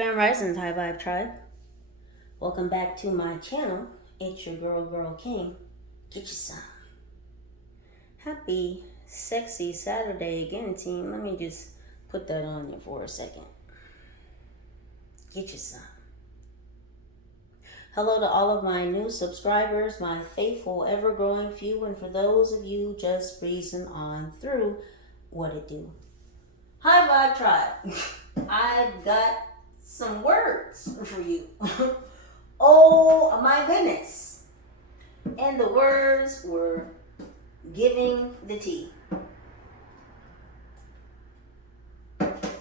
Grand Rising, High Vibe Tribe. Welcome back to my channel. It's your girl King. Get you some. Happy sexy Saturday again, team. Let me just put that on you for a second. Get you some. Hello to all of my new subscribers, my faithful, ever-growing few, and for those of you just breezing on through, what it do? High Vibe Tribe. I've got some words for you. Oh my goodness. And the words were giving the tea.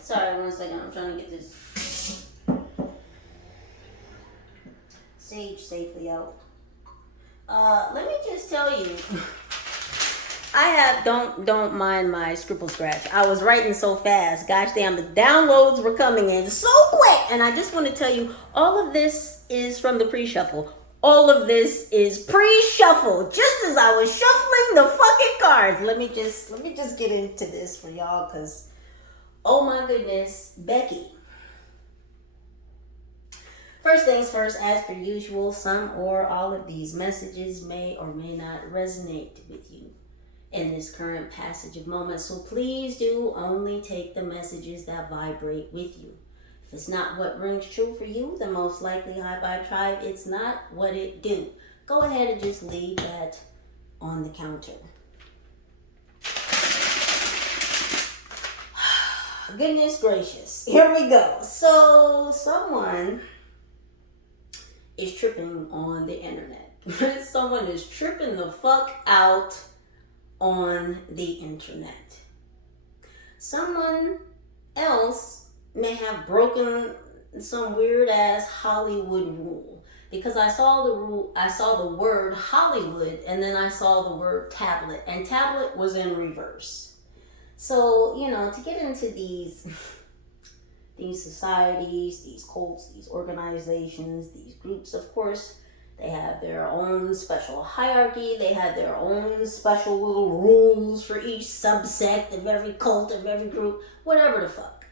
Sorry, 1 second. I'm trying to get this sage safely out. Let me just tell you, don't mind my scribble scratch. I was writing so fast. Gosh damn, the downloads were coming in so quick. And I just want to tell you, all of this is from the pre-shuffle. All of this is pre-shuffle. Just as I was shuffling the fucking cards. Let me just get into this for y'all, because oh my goodness, Becky. First things first, as per usual, some or all of these messages may or may not resonate with you in this current passage of moments. So please do only take the messages that vibrate with you. If it's not what rings true for you, then most likely, High Vibe Tribe, it's not what it do. Go ahead and just leave that on the counter. Goodness gracious. Here we go. So someone is tripping on the internet. Someone is tripping the fuck out on the internet. Someone else may have broken some weird ass Hollywood rule, because I saw the word Hollywood, and then I saw the word tablet, and tablet was in reverse. So, you know, to get into these societies, these cults, these organizations, these groups, of course, they have their own special hierarchy. They have their own special little rules for each subsect of every cult, of every group, whatever the fuck.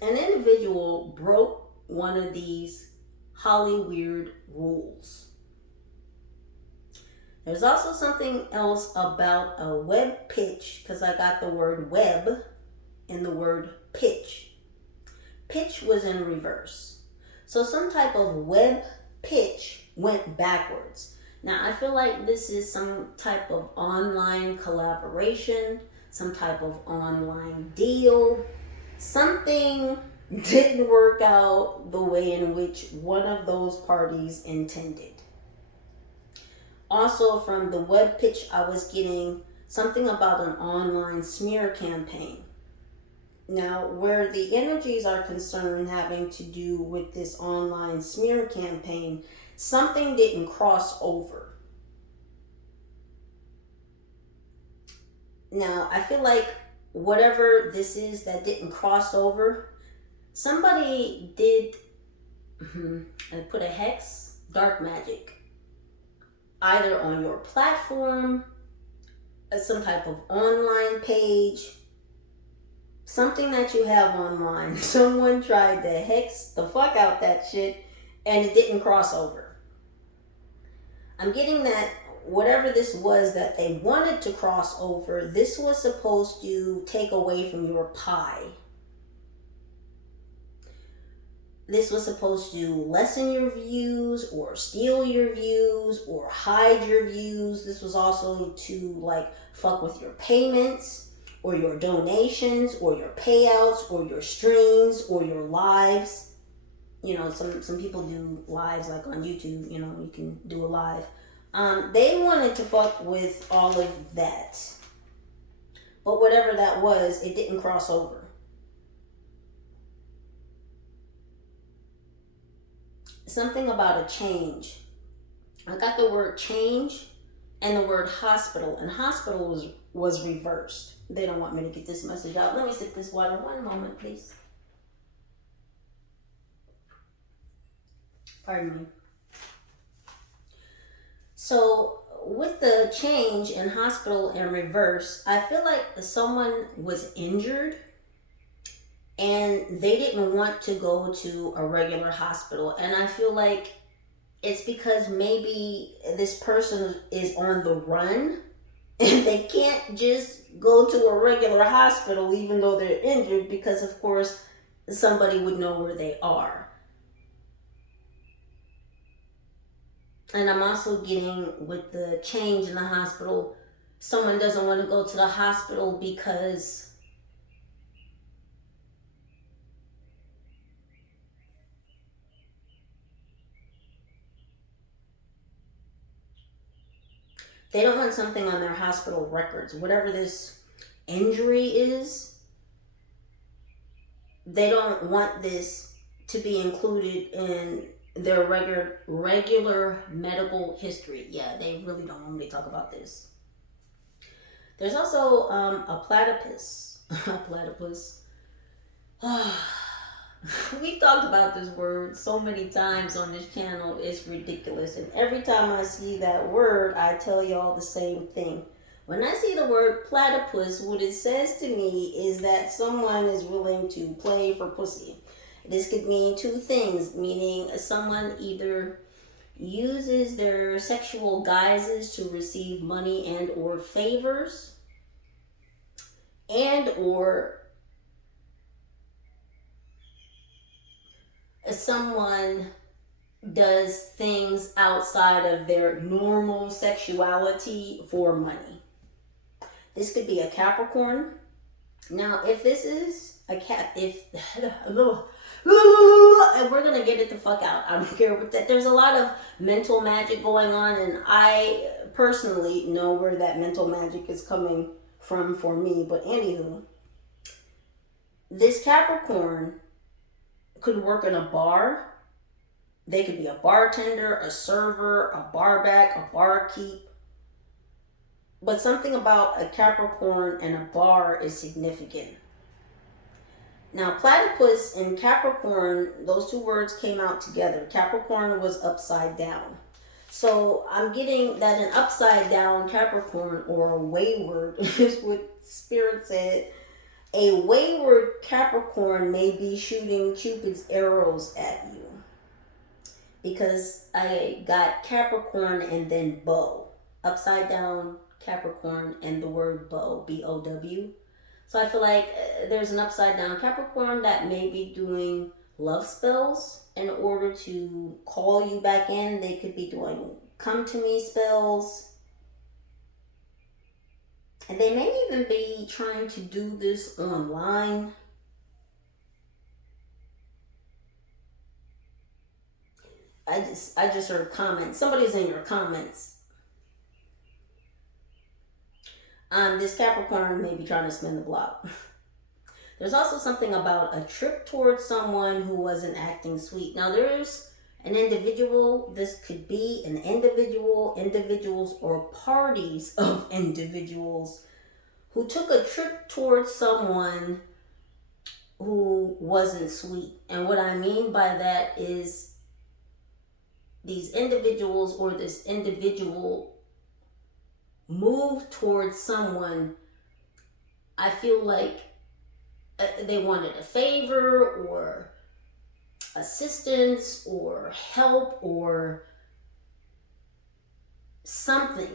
An individual broke one of these Hollyweird rules. There's also something else about a web pitch, because I got the word web in the word pitch. Pitch was in reverse. So some type of web pitch went backwards. Now, I feel like this is some type of online collaboration, some type of online deal. Something didn't work out the way in which one of those parties intended. Also, from the web pitch, I was getting something about an online smear campaign. Now, where the energies are concerned having to do with this online smear campaign, something didn't cross over. Now, I feel like whatever this is that didn't cross over, somebody did put a hex, dark magic, either on your platform, some type of online page, something that you have online. Someone tried to hex the fuck out that shit and it didn't cross over. I'm getting that whatever this was that they wanted to cross over, this was supposed to take away from your pie. This was supposed to lessen your views or steal your views or hide your views. This was also to like fuck with your payments or your donations or your payouts or your streams or your lives. You know, some people do lives like on YouTube, you know, you can do a live. They wanted to fuck with all of that. But whatever that was, it didn't cross over. Something about a change. I got the word change and the word hospital, and hospital was reversed. They don't want me to get this message out. Let me sip this water. 1 moment, please. Pardon me. So with the change in hospital in reverse, I feel like someone was injured and they didn't want to go to a regular hospital. And I feel like it's because maybe this person is on the run and they can't just go to a regular hospital even though they're injured, because of course somebody would know where they are. And I'm also getting, with the change in the hospital, someone doesn't want to go to the hospital because they don't want something on their hospital records. Whatever this injury is, they don't want this to be included in their regular medical history. Yeah, they really don't want me to talk about this. There's also a platypus. A platypus. We've talked about this word so many times on this channel, it's ridiculous. And every time I see that word, I tell y'all the same thing. When I see the word platypus, what it says to me is that someone is willing to play for pussy. This could mean two things, meaning someone either uses their sexual guises to receive money and or favors, and or someone does things outside of their normal sexuality for money. This could be a Capricorn. Now, if this is a cat, and we're gonna get it the fuck out. I don't care what that. There's a lot of mental magic going on, and I personally know where that mental magic is coming from for me. But anywho, this Capricorn could work in a bar. They could be a bartender, a server, a barback, a barkeep. But something about a Capricorn and a bar is significant. Now, platypus and Capricorn, those two words came out together. Capricorn was upside down. So I'm getting that an upside down Capricorn, or a wayward, is what Spirit said. A wayward Capricorn may be shooting Cupid's arrows at you. Because I got Capricorn and then bow. Upside down Capricorn and the word bow, B-O-W. So I feel like there's an upside down Capricorn that may be doing love spells in order to call you back in. They could be doing come to me spells. And they may even be trying to do this online. I just heard comments. Somebody's in your comments. This Capricorn may be trying to spin the block. There's also something about a trip towards someone who wasn't acting sweet. Now, there's an individual. This could be an individual, individuals, or parties of individuals who took a trip towards someone who wasn't sweet. And what I mean by that is these individuals or this individual move towards someone. I feel like they wanted a favor or assistance or help or something.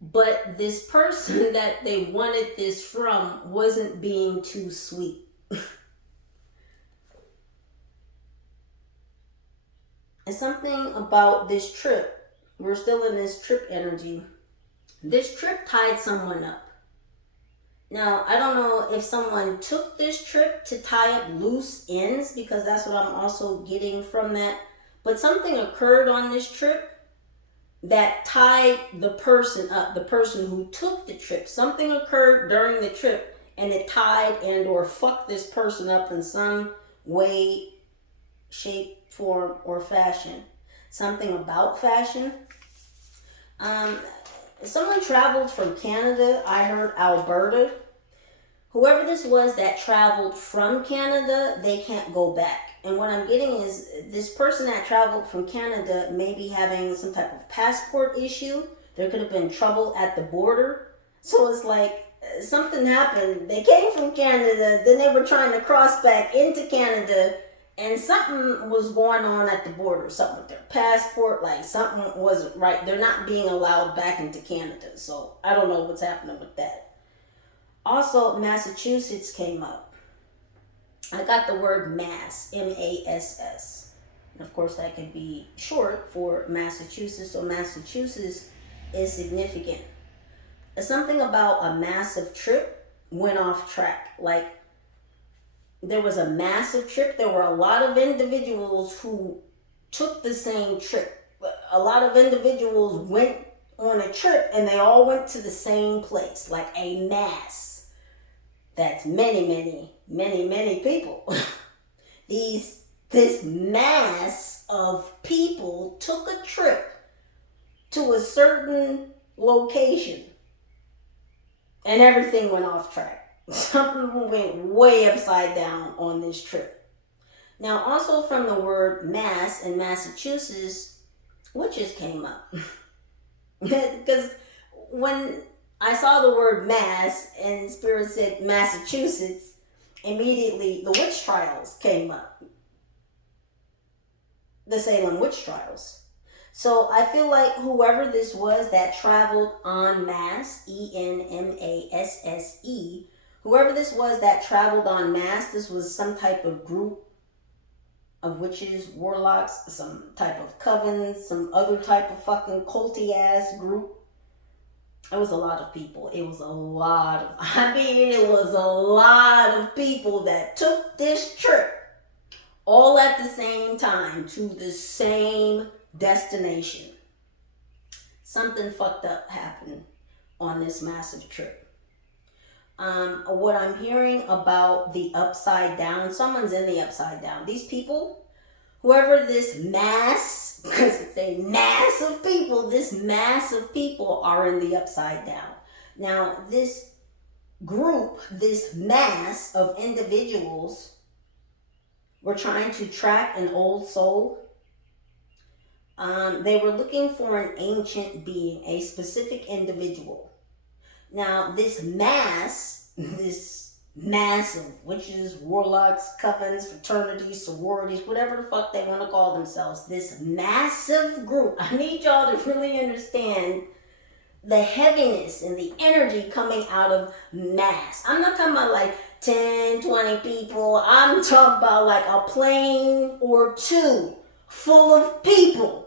But this person that they wanted this from wasn't being too sweet. And something about this trip, we're still in this trip energy. This trip tied someone up. Now, I don't know if someone took this trip to tie up loose ends, because that's what I'm also getting from that. But something occurred on this trip that tied the person up, the person who took the trip. Something occurred during the trip and it tied and or fucked this person up in some way, shape, form, or fashion. Something about fashion. Someone traveled from Canada. I heard Alberta. Whoever this was that traveled from Canada, they can't go back. And what I'm getting is this person that traveled from Canada may be having some type of passport issue. There could have been trouble at the border. So it's like something happened. They came from Canada, then they were trying to cross back into Canada, and something was going on at the border. Something with their passport, like something wasn't right. They're not being allowed back into Canada, so I don't know what's happening with that. Also, Massachusetts came up. I got the word mass, M-A-S-S. And of course, that could be short for Massachusetts, so Massachusetts is significant. Something about a massive trip went off track. Like, there was a massive trip. There were a lot of individuals who took the same trip. A lot of individuals went on a trip and they all went to the same place, like a mass. That's many people. This mass of people took a trip to a certain location. And everything went off track. Something went way upside down on this trip. Now, also from the word mass in Massachusetts, witches came up. Because when I saw the word mass and Spirit said Massachusetts, immediately the witch trials came up. The Salem witch trials. So I feel like whoever this was that traveled en masse, E-N-M-A-S-S-E, whoever this was that traveled en masse, this was some type of group of witches, warlocks, some type of covens, some other type of fucking culty ass group. It was a lot of people. It was a lot of people that took this trip all at the same time to the same destination. Something fucked up happened on this massive trip. What I'm hearing about the upside down, someone's in the upside down. These people, whoever this mass, because it's a mass of people, this mass of people are in the upside down. Now, this group, this mass of individuals were trying to track an old soul. They were looking for an ancient being, a specific individual. Now, this mass of witches, warlocks, covens, fraternities, sororities, whatever the fuck they want to call themselves, this massive group, I need y'all to really understand the heaviness and the energy coming out of mass. I'm not talking about like 10, 20 people. I'm talking about like a plane or two full of people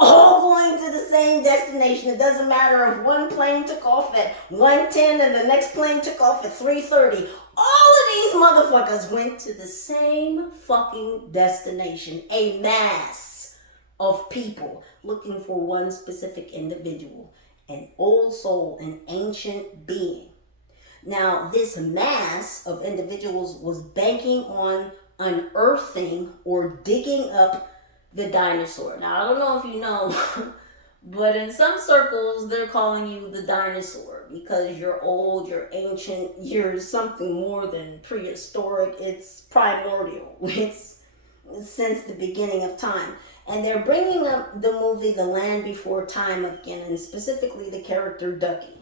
all going to the same destination. It doesn't matter if one plane took off at 1:10 and the next plane took off at 3:30. All of these motherfuckers went to the same fucking destination. A mass of people looking for one specific individual, an old soul, an ancient being. Now, this mass of individuals was banking on unearthing or digging up the dinosaur. Now, I don't know if you know, but in some circles, they're calling you the dinosaur because you're old, you're ancient, you're something more than prehistoric. It's primordial. It's since the beginning of time. And they're bringing up the movie The Land Before Time again, and specifically the character Ducky.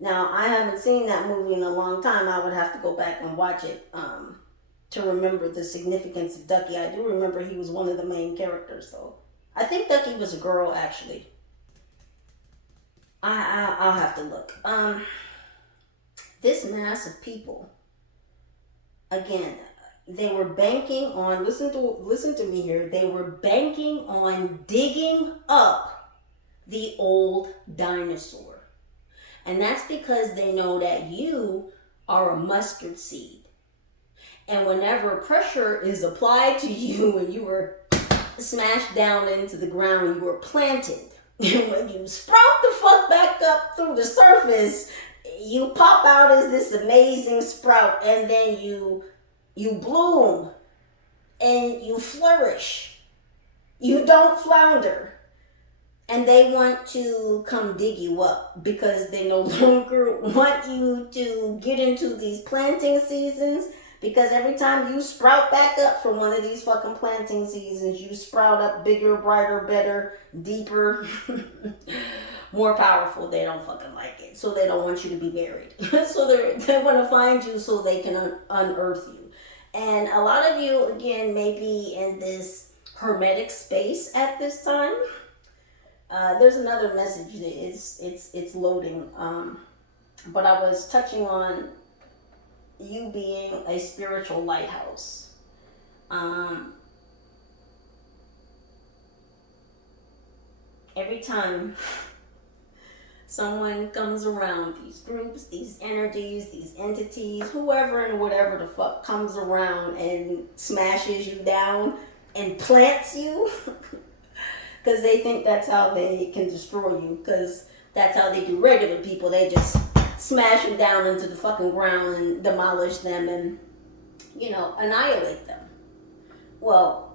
Now, I haven't seen that movie in a long time. I would have to go back and watch it to remember the significance of Ducky. I do remember he was one of the main characters, so I think Ducky was a girl, actually. I'll have to look. This mass of people, again, they were banking on, listen to me here, they were banking on digging up the old dinosaur. And that's because they know that you are a mustard seed. And whenever pressure is applied to you and you were smashed down into the ground, you were planted. And when you sprout the fuck back up through the surface, you pop out as this amazing sprout, and then you bloom and you flourish. You don't flounder. And they want to come dig you up because they no longer want you to get into these planting seasons. Because every time you sprout back up from one of these fucking planting seasons, you sprout up bigger, brighter, better, deeper, more powerful. They don't fucking like it. So they don't want you to be buried. So they want to find you so they can unearth you. And a lot of you, again, may be in this hermetic space at this time. There's another message that it's loading. But I was touching on you being a spiritual lighthouse. Every time someone comes around, these groups, these energies, these entities, whoever and whatever the fuck comes around and smashes you down and plants you, because they think that's how they can destroy you, because that's how they do regular people. They just smash them down into the fucking ground and demolish them and, you know, annihilate them. Well,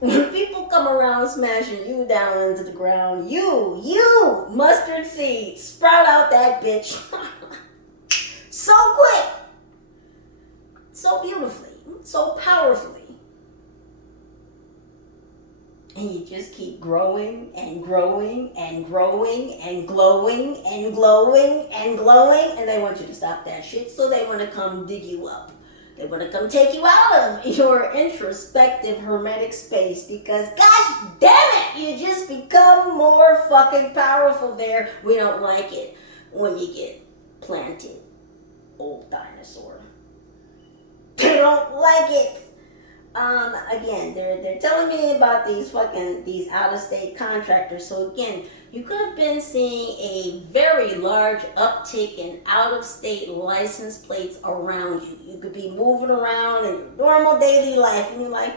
when people come around smashing you down into the ground, you, mustard seed, sprout out that bitch so quick, so beautifully, so powerfully. And you just keep growing and growing and growing and glowing and glowing and glowing. And they want you to stop that shit. So they want to come dig you up. They want to come take you out of your introspective hermetic space. Because gosh damn it, you just become more fucking powerful there. We don't like it when you get planted, old dinosaur. They don't like it. Again, they're telling me about these out-of-state contractors. So again, you could have been seeing a very large uptick in out-of-state license plates around you. You could be moving around in your normal daily life and you're like,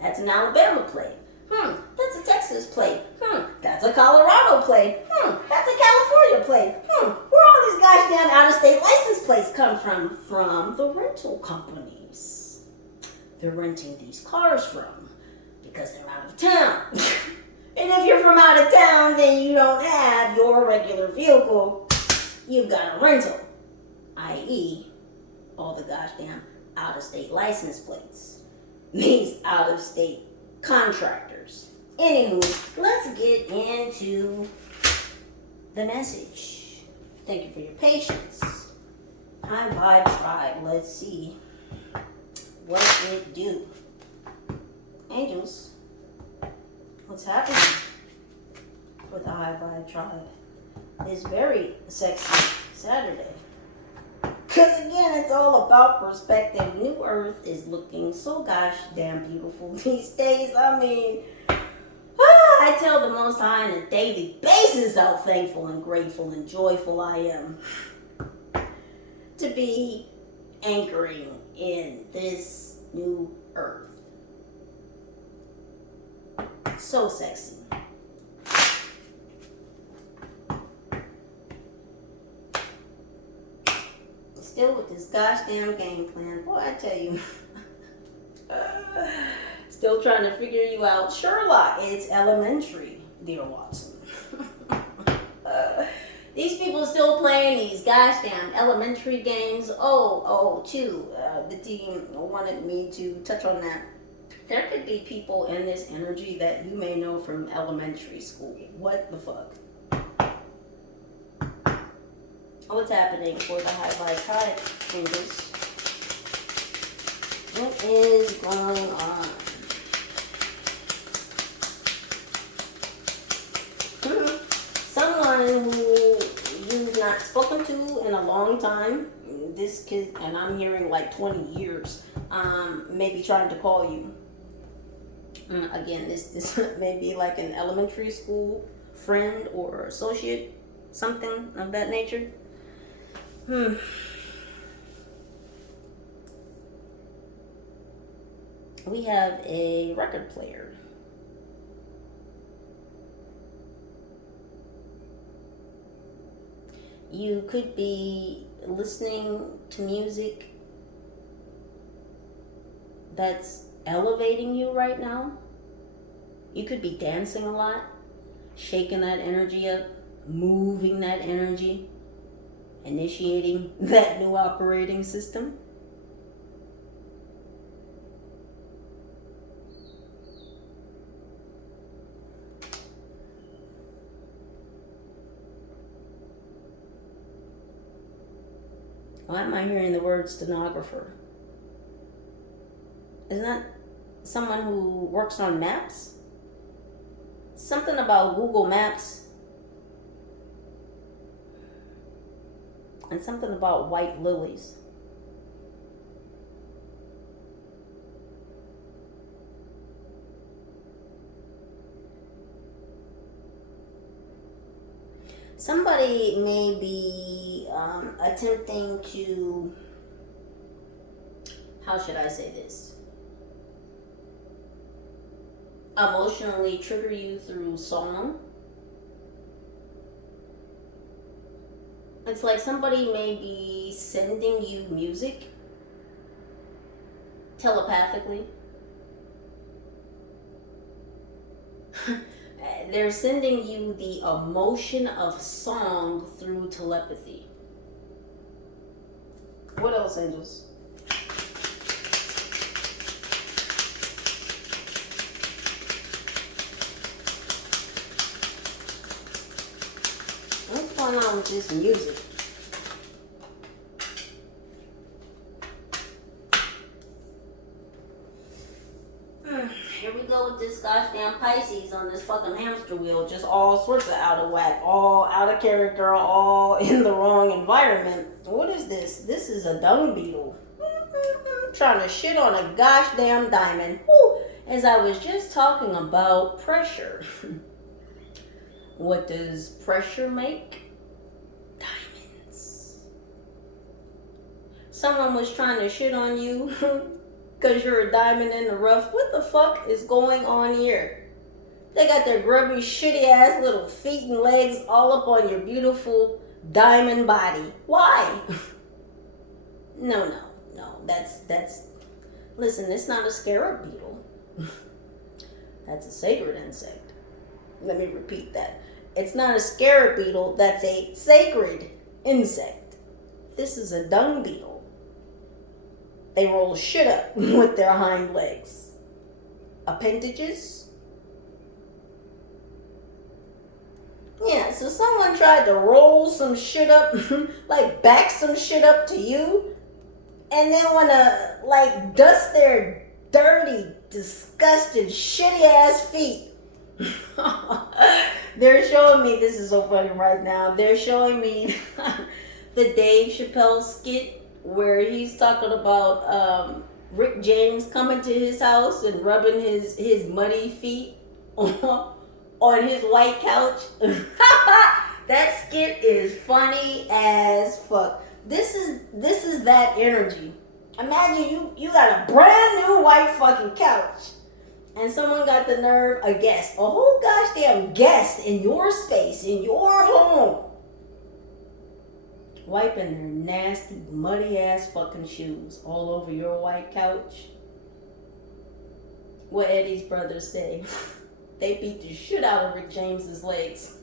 that's an Alabama plate. That's a Texas plate. That's a Colorado plate. That's a California plate. Where all these goddamn out-of-state license plates come from? From the rental companies. They're renting these cars from because they're out of town. And if you're from out of town, then you don't have your regular vehicle. You've got a rental, i.e. all the goddamn out-of-state license plates. These out-of-state contractors. Anywho, let's get into the message. Thank you for your patience. Hyghvybetrybe. Let's see what it do. Angels, what's happening with the Hyghvybetrybe? It's very sexy Saturday. Because again, it's all about perspective. New Earth is looking so gosh damn beautiful these days. I mean, I tell the Most High on a daily basis how thankful and grateful and joyful I am to be anchoring in this new earth. So sexy. Still with this gosh damn game plan. Boy, I tell you. Still trying to figure you out. Sherlock, it's elementary, dear Watson. These people still playing these gosh damn elementary games. The team wanted me to touch on that. There could be people in this energy that you may know from elementary school. What the fuck? What's happening for the Hyghvybetrybe angels? What is going on? Someone who you've not spoken to in a long time, this kid, and I'm hearing like 20 years, may be trying to call you. Again, this may be like an elementary school friend or associate, something of that nature. We have a record player. You could be listening to music that's elevating you right now. You could be dancing a lot, shaking that energy up, moving that energy, initiating that new operating system. Why am I hearing the word stenographer? Isn't that someone who works on maps? Something about Google Maps. And something about white lilies. Somebody may be attempting to, how should I say this? Emotionally trigger you through song. It's like somebody may be sending you music telepathically. They're sending you the emotion of song through telepathy. What else, angels? What's going on with this music? Here we go with this gosh damn Pisces on this fucking hamster wheel. Just all sorts of out of whack, all out of character, all in the wrong environment. What is this? This is a dung beetle. Trying to shit on a gosh damn diamond. Woo. As I was just talking about pressure. What does pressure make? Diamonds. Someone was trying to shit on you because you're a diamond in the rough. What the fuck is going on here? They got their grubby, shitty ass little feet and legs all up on your beautiful diamond body. Why? No. That's. Listen, it's not a scarab beetle. That's a sacred insect. Let me repeat that. It's not a scarab beetle. That's a sacred insect. This is a dung beetle. They roll shit up with their hind legs. Appendages? Yeah, so someone tried to roll some shit up, like back some shit up to you, and then wanna, like, dust their dirty, disgusted, shitty ass feet. They're showing me, this is so funny right now, they're showing me the Dave Chappelle skit where he's talking about Rick James coming to his house and rubbing his muddy feet on his white couch. That skit is funny as fuck. This is that energy. Imagine you got a brand new white fucking couch and someone got the nerve, a guest, a whole gosh damn guest in your space, in your home, wiping their nasty, muddy ass fucking shoes all over your white couch. What Eddie's brothers say. They beat the shit out of Rick James's legs.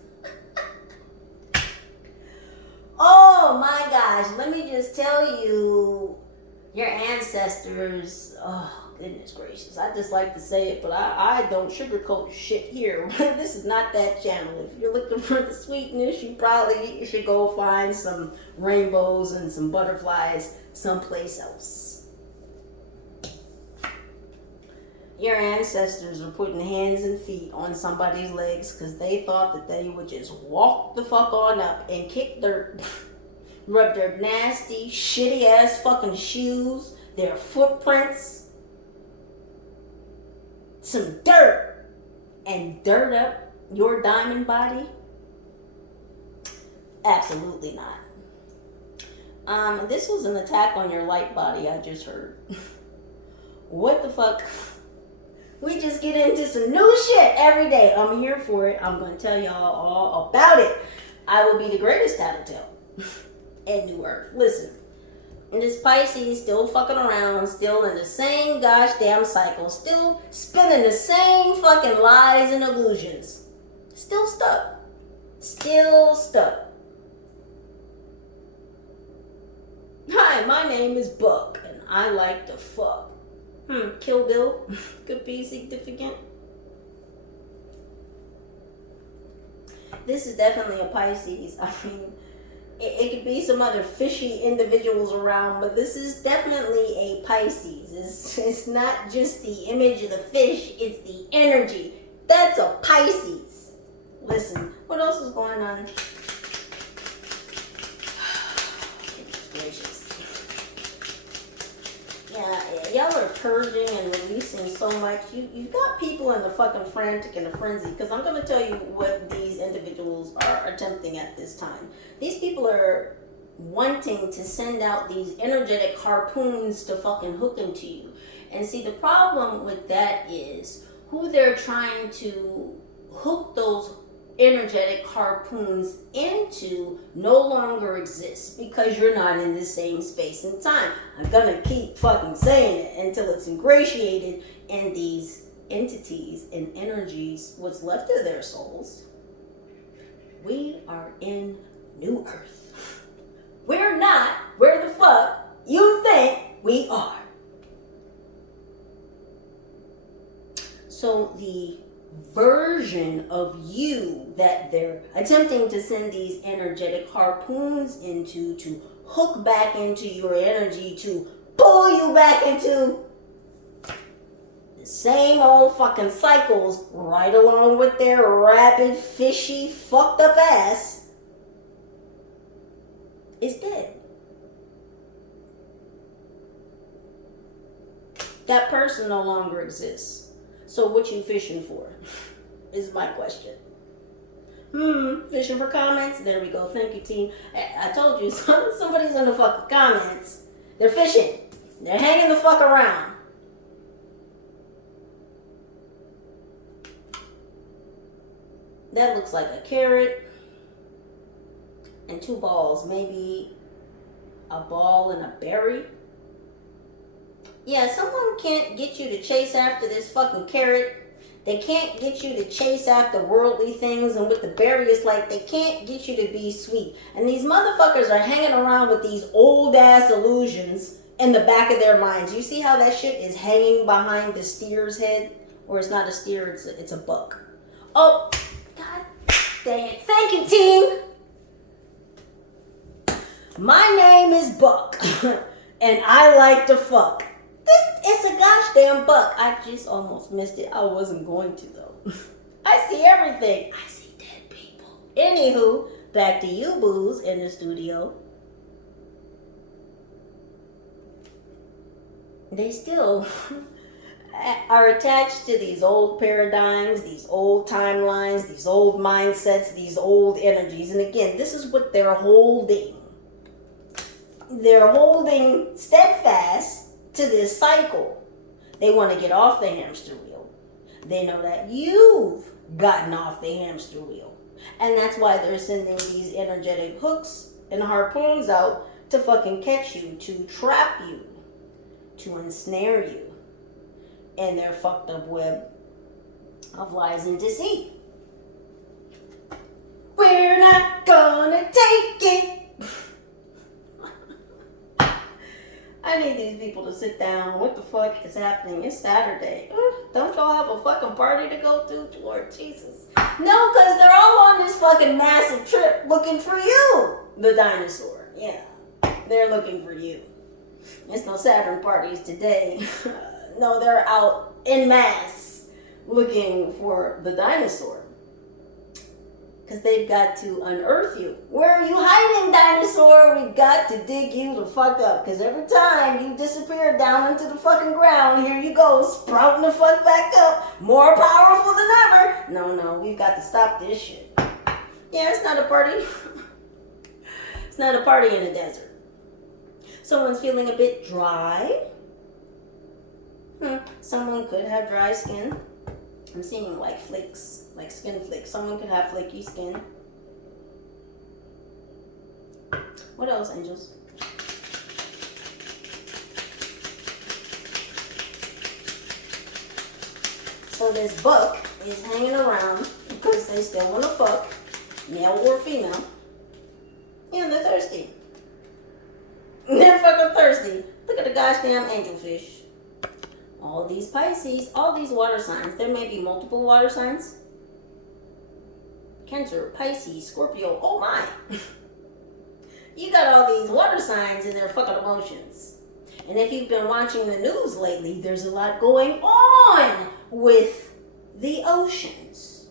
Oh my gosh, let me just tell you, your ancestors, oh goodness gracious, I just like to say it, but I don't sugarcoat shit here. This is not that channel. If you're looking for the sweetness, you probably should go find some rainbows and some butterflies someplace else. Your ancestors were putting hands and feet on somebody's legs because they thought that they would just walk the fuck on up and kick dirt, rub their nasty, shitty ass fucking shoes, their footprints, some dirt, and dirt up your diamond body? Absolutely not. This was an attack on your light body, I just heard. What the fuck? We just get into some new shit every day. I'm here for it. I'm going to tell y'all all about it. I will be the greatest tattletale at New Earth. Listen, and this Pisces still fucking around, still in the same gosh damn cycle, still spinning the same fucking lies and illusions. Still stuck. Still stuck. Hi, my name is Buck, and I like to fuck. Kill Bill could be significant. This is definitely a Pisces. I mean, It could be some other fishy individuals around, but this is definitely a Pisces. It's not just the image of the fish, it's the energy. That's a Pisces. Listen, what else is going on? Goodness gracious. Yeah, y'all are purging and releasing so much. You've got people in the fucking frantic and the frenzy, because I'm going to tell you what these individuals are attempting at this time. These people are wanting to send out these energetic harpoons to fucking hook into you. And see, the problem with that is who they're trying to hook those energetic harpoons into no longer exists, because you're not in the same space and time. I'm gonna keep fucking saying it until it's ingratiated in these entities and energies, what's left of their souls. We are in New Earth. We're not where the fuck you think we are. So the version of you that they're attempting to send these energetic harpoons into, to hook back into your energy, to pull you back into the same old fucking cycles, right along with their rabid, fishy, fucked up ass, is dead. That person no longer exists. So what you fishing for is my question. Fishing for comments? There we go. Thank you, team. I told you, somebody's in the fucking comments. They're fishing. They're hanging the fuck around. That looks like a carrot and two balls. Maybe a ball and a berry. Yeah, someone can't get you to chase after this fucking carrot. They can't get you to chase after worldly things, and with the berry, it's like they can't get you to be sweet. And these motherfuckers are hanging around with these old ass illusions in the back of their minds. You see how that shit is hanging behind the steer's head? Or it's not a steer, it's a buck. Oh, god dang it. Thank you, team. My name is Buck, and I like to fuck. It's a gosh damn buck. I just almost missed it. I wasn't going to, though. I see everything. I see dead people. Anywho, back to you boos in the studio. They still are attached to these old paradigms, these old timelines, these old mindsets, these old energies. And again, this is what they're holding. They're holding steadfast to this cycle. They want to get off the hamster wheel. They know that you've gotten off the hamster wheel. And that's why they're sending these energetic hooks and harpoons out to fucking catch you, to trap you, to ensnare you in their fucked up web of lies and deceit. We're not gonna take it. I need these people to sit down. What the fuck is happening? It's Saturday. Don't y'all have a fucking party to go to? Lord Jesus. No, because they're all on this fucking massive trip looking for you, the dinosaur. Yeah, they're looking for you. It's no Saturn parties today. No, they're out en masse looking for the dinosaur. Because they've got to unearth you. Where are you hiding, dinosaur? We've got to dig you the fuck up. Because every time you disappear down into the fucking ground, here you go, sprouting the fuck back up. More powerful than ever. No, we've got to stop this shit. Yeah, it's not a party. It's not a party in the desert. Someone's feeling a bit dry. Someone could have dry skin. I'm seeing like flakes, like skin flakes. Someone could have flaky skin. What else, angels? So this buck is hanging around because they still want to fuck, male or female. Yeah, they're thirsty. They're fucking thirsty. Look at the gosh damn angelfish. All these Pisces, all these water signs. There may be multiple water signs. Cancer, Pisces, Scorpio. Oh my. You got all these water signs and their fucking emotions. And if you've been watching the news lately, there's a lot going on with the oceans.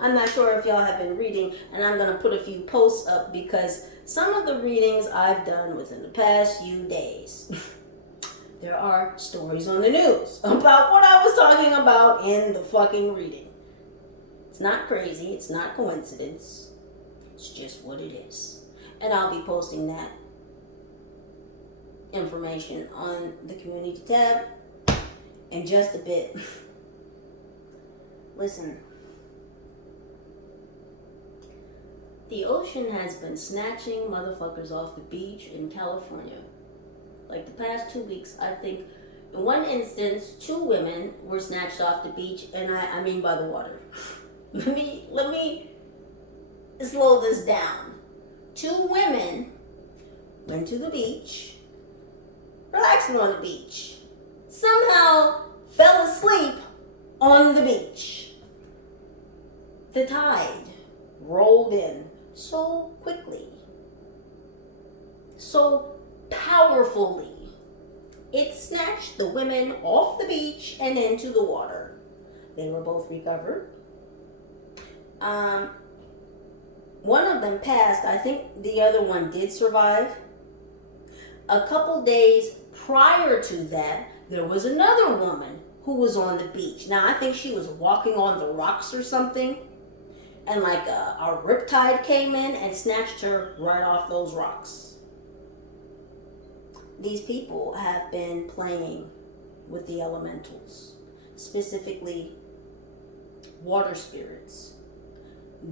I'm not sure if y'all have been reading, and I'm going to put a few posts up because some of the readings I've done within the past few days, there are stories on the news about what I was talking about in the fucking reading. It's not crazy. It's not coincidence. It's just what it is. And I'll be posting that information on the community tab in just a bit. Listen, the ocean has been snatching motherfuckers off the beach in California. Like the past 2 weeks, I think in one instance, 2 women were snatched off the beach, and I mean by the water. Let me slow this down. 2 women went to the beach, relaxing on the beach, somehow fell asleep on the beach. The tide rolled in so quickly, so powerfully. It snatched the women off the beach and into the water. They were both recovered. One of them passed. I think the other one did survive. A couple days prior to that, there was another woman who was on the beach. Now, I think she was walking on the rocks or something, and like a riptide came in and snatched her right off those rocks. These people have been playing with the elementals, specifically water spirits.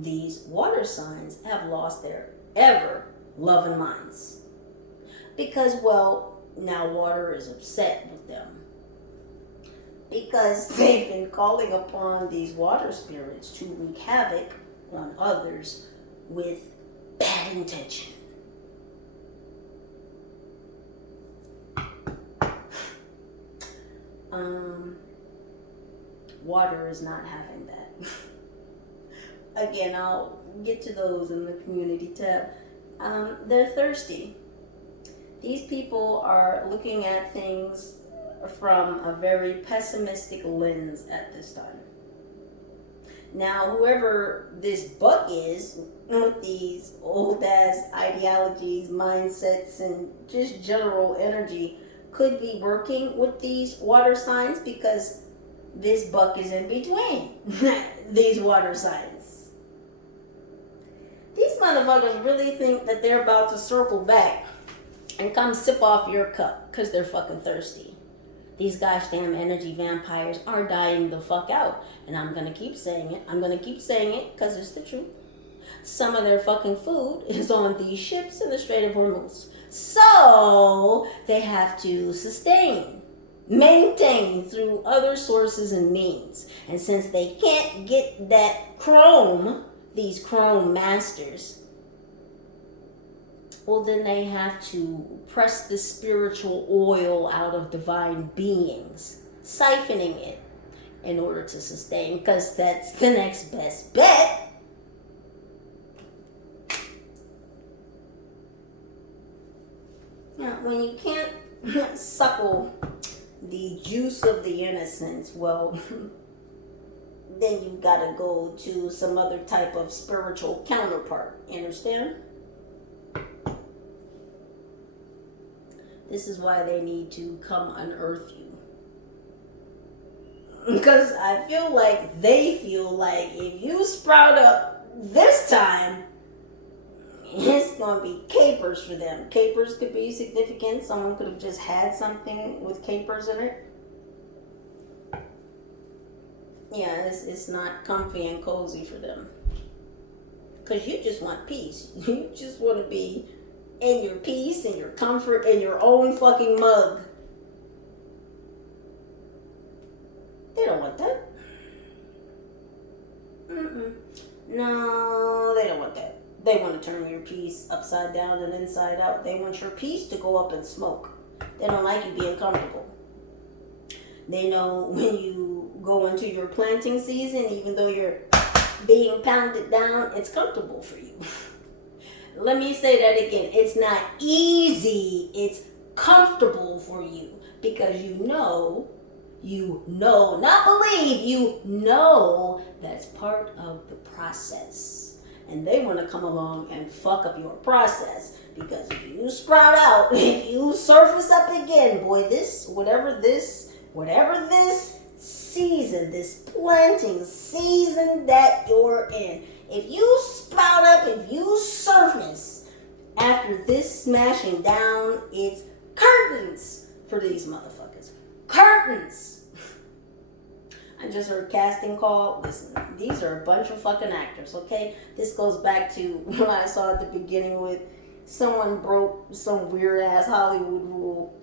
These water signs have lost their ever loving minds because, well, now water is upset with them because they've been calling upon these water spirits to wreak havoc on others with bad intention. Water is not having that. Again, I'll get to those in the community tab. They're thirsty. These people are looking at things from a very pessimistic lens at this time. Now, whoever this buck is with these old ass ideologies, mindsets, and just general energy could be working with these water signs because this buck is in between these water signs. These motherfuckers really think that they're about to circle back and come sip off your cup because they're fucking thirsty. These gosh damn energy vampires are dying the fuck out. And I'm going to keep saying it. I'm going to keep saying it because it's the truth. Some of their fucking food is on these ships in the Strait of Hormuz. So they have to maintain through other sources and means. And since they can't get that chrome, these chrome masters, well, then they have to press the spiritual oil out of divine beings, siphoning it in order to sustain, because that's the next best bet. Now, when you can't suckle the juice of the innocence, well, then you gotta go to some other type of spiritual counterpart. You understand? This is why they need to come unearth you. Because I feel like they feel like if you sprout up this time, it's going to be capers for them. Capers could be significant. Someone could have just had something with capers in it. Yeah, it's not comfy and cozy for them. Because you just want peace. You just want to be in your peace and your comfort in your own fucking mug. They don't want that. No, they don't want that. They want to turn your peace upside down and inside out. They want your peace to go up in smoke. They don't like you being comfortable. They know when you go into your planting season, even though you're being pounded down, it's comfortable for you. Let me say that again. It's not easy. It's comfortable for you because you know, not believe, you know that's part of the process. And they want to come along and fuck up your process because if you sprout out, if you surface up again, boy, whatever this season, this planting season that you're in, if you sprout up, if you surface after this smashing down, it's curtains for these motherfuckers. Curtains. I just heard casting call. Listen, these are a bunch of fucking actors, okay? This goes back to what I saw at the beginning with someone broke some weird ass Hollywood rule.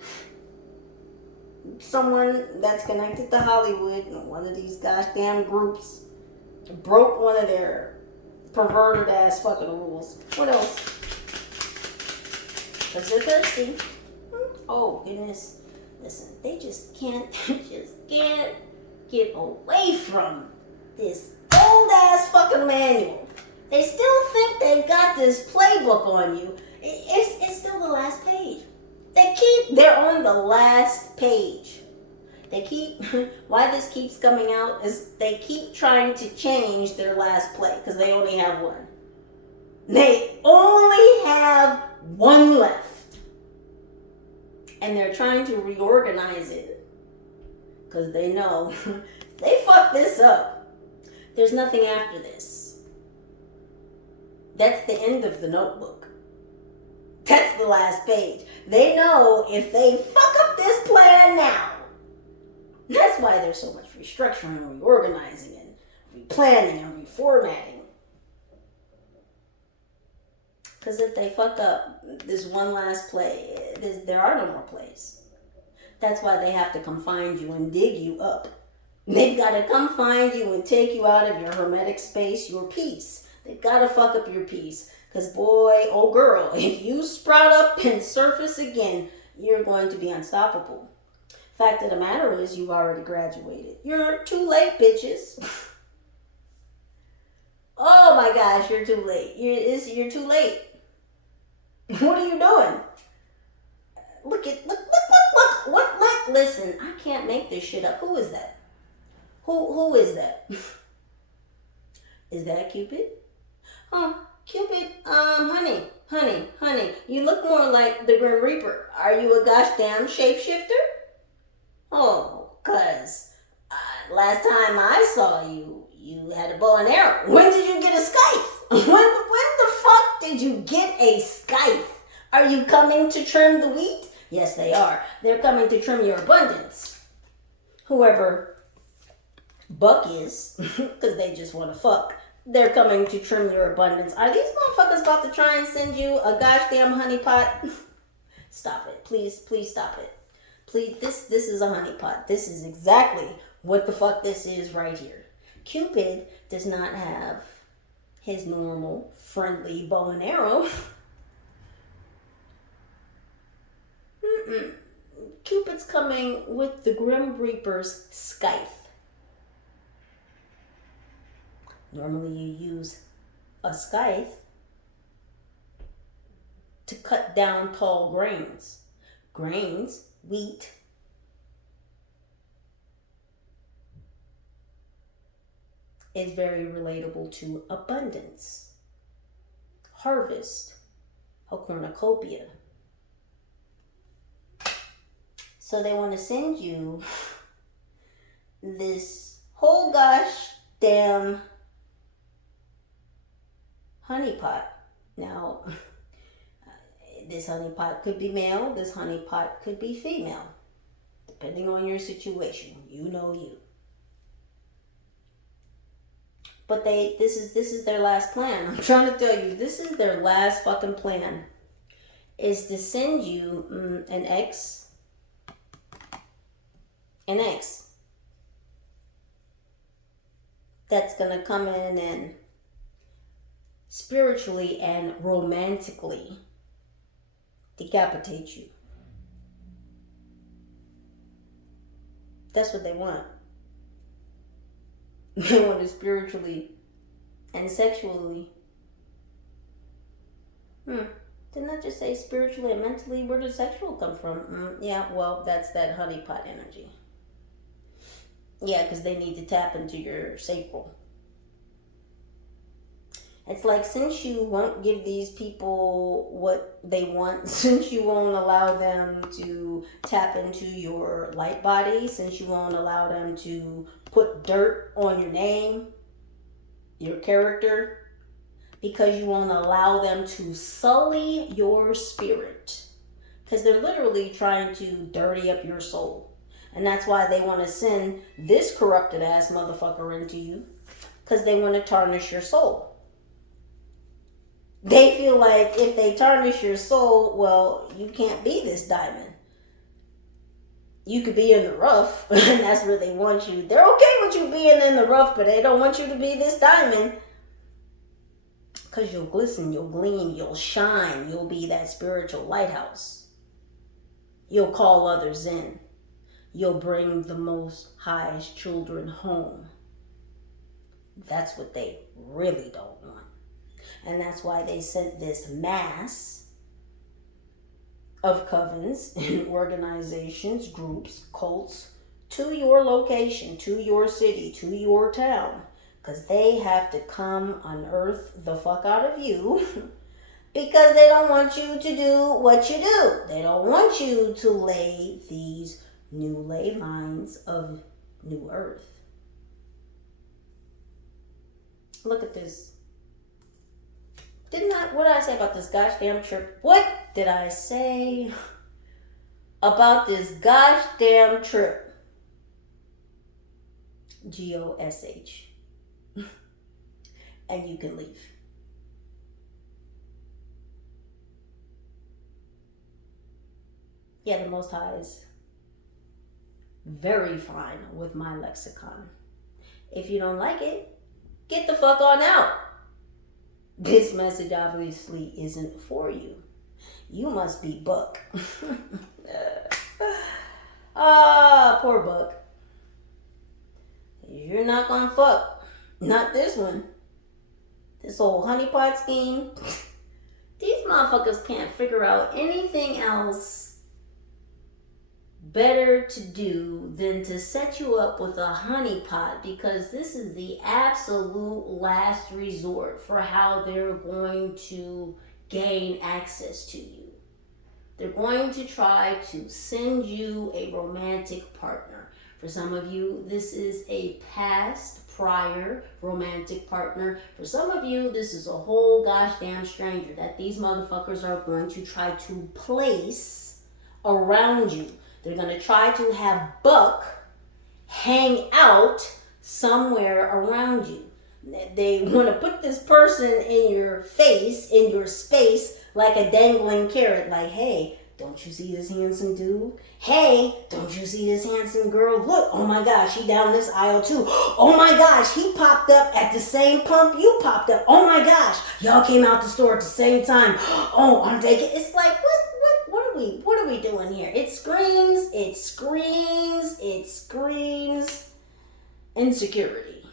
Someone that's connected to Hollywood, one of these goddamn groups, broke one of their perverted ass fucking rules. What else? Because they're thirsty. Oh, goodness. Listen, they just can't get away from this old ass fucking manual. They still think they've got this playbook on you. It's still the last page. They're on the last page. Why this keeps coming out is they keep trying to change their last play because they only have one. They only have one left. And they're trying to reorganize it because they know they fucked this up. There's nothing after this. That's the end of the notebook. That's the last page. They know if they fuck up this plan now, that's why there's so much restructuring and reorganizing and replanning and reformatting. Because if they fuck up this one last play, there are no more plays. That's why they have to come find you and dig you up. They've got to come find you and take you out of your hermetic space, your peace. They've got to fuck up your peace. Because boy, oh girl, if you sprout up and surface again, you're going to be unstoppable. Fact of the matter is, you've already graduated. You're too late, bitches. Oh my gosh, you're too late. You're too late. What are you doing? Look. Listen, I can't make this shit up. Who is that? Who is that? Is that Cupid? Oh, Cupid, honey, you look more like the Grim Reaper. Are you a gosh damn shapeshifter? Oh, cause last time I saw you, you had a bow and arrow. When did you get a scythe? When the fuck did you get a scythe? Are you coming to trim the wheat? Yes, they are. They're coming to trim your abundance. Whoever Buck is, because they just want to fuck. They're coming to trim your abundance. Are these motherfuckers about to try and send you a gosh damn honeypot? Stop it. Please stop it. Please, this is a honeypot. This is exactly what the fuck this is right here. Cupid does not have his normal friendly bow and arrow. Cupid's coming with the Grim Reaper's scythe. Normally you use a scythe to cut down tall grains. Grains, wheat, is very relatable to abundance, harvest, a cornucopia. So they want to send you this whole gosh damn honeypot. Now, this honeypot could be male, this honeypot could be female, depending on your situation. You know you. But this is their last plan. I'm trying to tell you, this is their last fucking plan, is to send you an ex that's gonna come in and spiritually and romantically decapitate you. That's what they want. They want to spiritually and sexually Didn't I just say spiritually and mentally? Where does sexual come from? Yeah, well, that's that honeypot energy. Yeah, because they need to tap into your sacral. It's like, since you won't give these people what they want, since you won't allow them to tap into your light body, since you won't allow them to put dirt on your name, your character, because you won't allow them to sully your spirit. Because they're literally trying to dirty up your soul. And that's why they want to send this corrupted ass motherfucker into you. Because they want to tarnish your soul. They feel like if they tarnish your soul, well, you can't be this diamond. You could be in the rough, and that's where they want you. They're okay with you being in the rough, but they don't want you to be this diamond. Because you'll glisten, you'll gleam, you'll shine. You'll be that spiritual lighthouse. You'll call others in. You'll bring the Most High's children home. That's what they really don't want. And that's why they sent this mass of covens and organizations, groups, cults, to your location, to your city, to your town. Because they have to come unearth the fuck out of you. Because they don't want you to do what you do. They don't want you to lay these new ley lines of new earth. Look at this. What did I say about this gosh damn trip? What did I say about this gosh damn trip? GOSH. And you can leave. Yeah, the Most High is very fine with my lexicon. If you don't like it, get the fuck on out. This message obviously isn't for you. You must be Buck. Poor Buck. You're not gonna fuck. Not this one. This whole honeypot scheme. These motherfuckers can't figure out anything else better to do than to set you up with a honeypot, because this is the absolute last resort for how they're going to gain access to you. They're going to try to send you a romantic partner. For some of you, this is a prior romantic partner. For some of you, this is a whole gosh damn stranger that these motherfuckers are going to try to place around you. They're going to try to have Buck hang out somewhere around you. They want to put this person in your face, in your space, like a dangling carrot. Like, hey, don't you see this handsome dude? Hey, don't you see this handsome girl? Look, oh my gosh, he down this aisle too. Oh my gosh, he popped up at the same pump you popped up. Oh my gosh, y'all came out the store at the same time. Oh, aren't they? It's like, what are we doing here? It screams insecurity.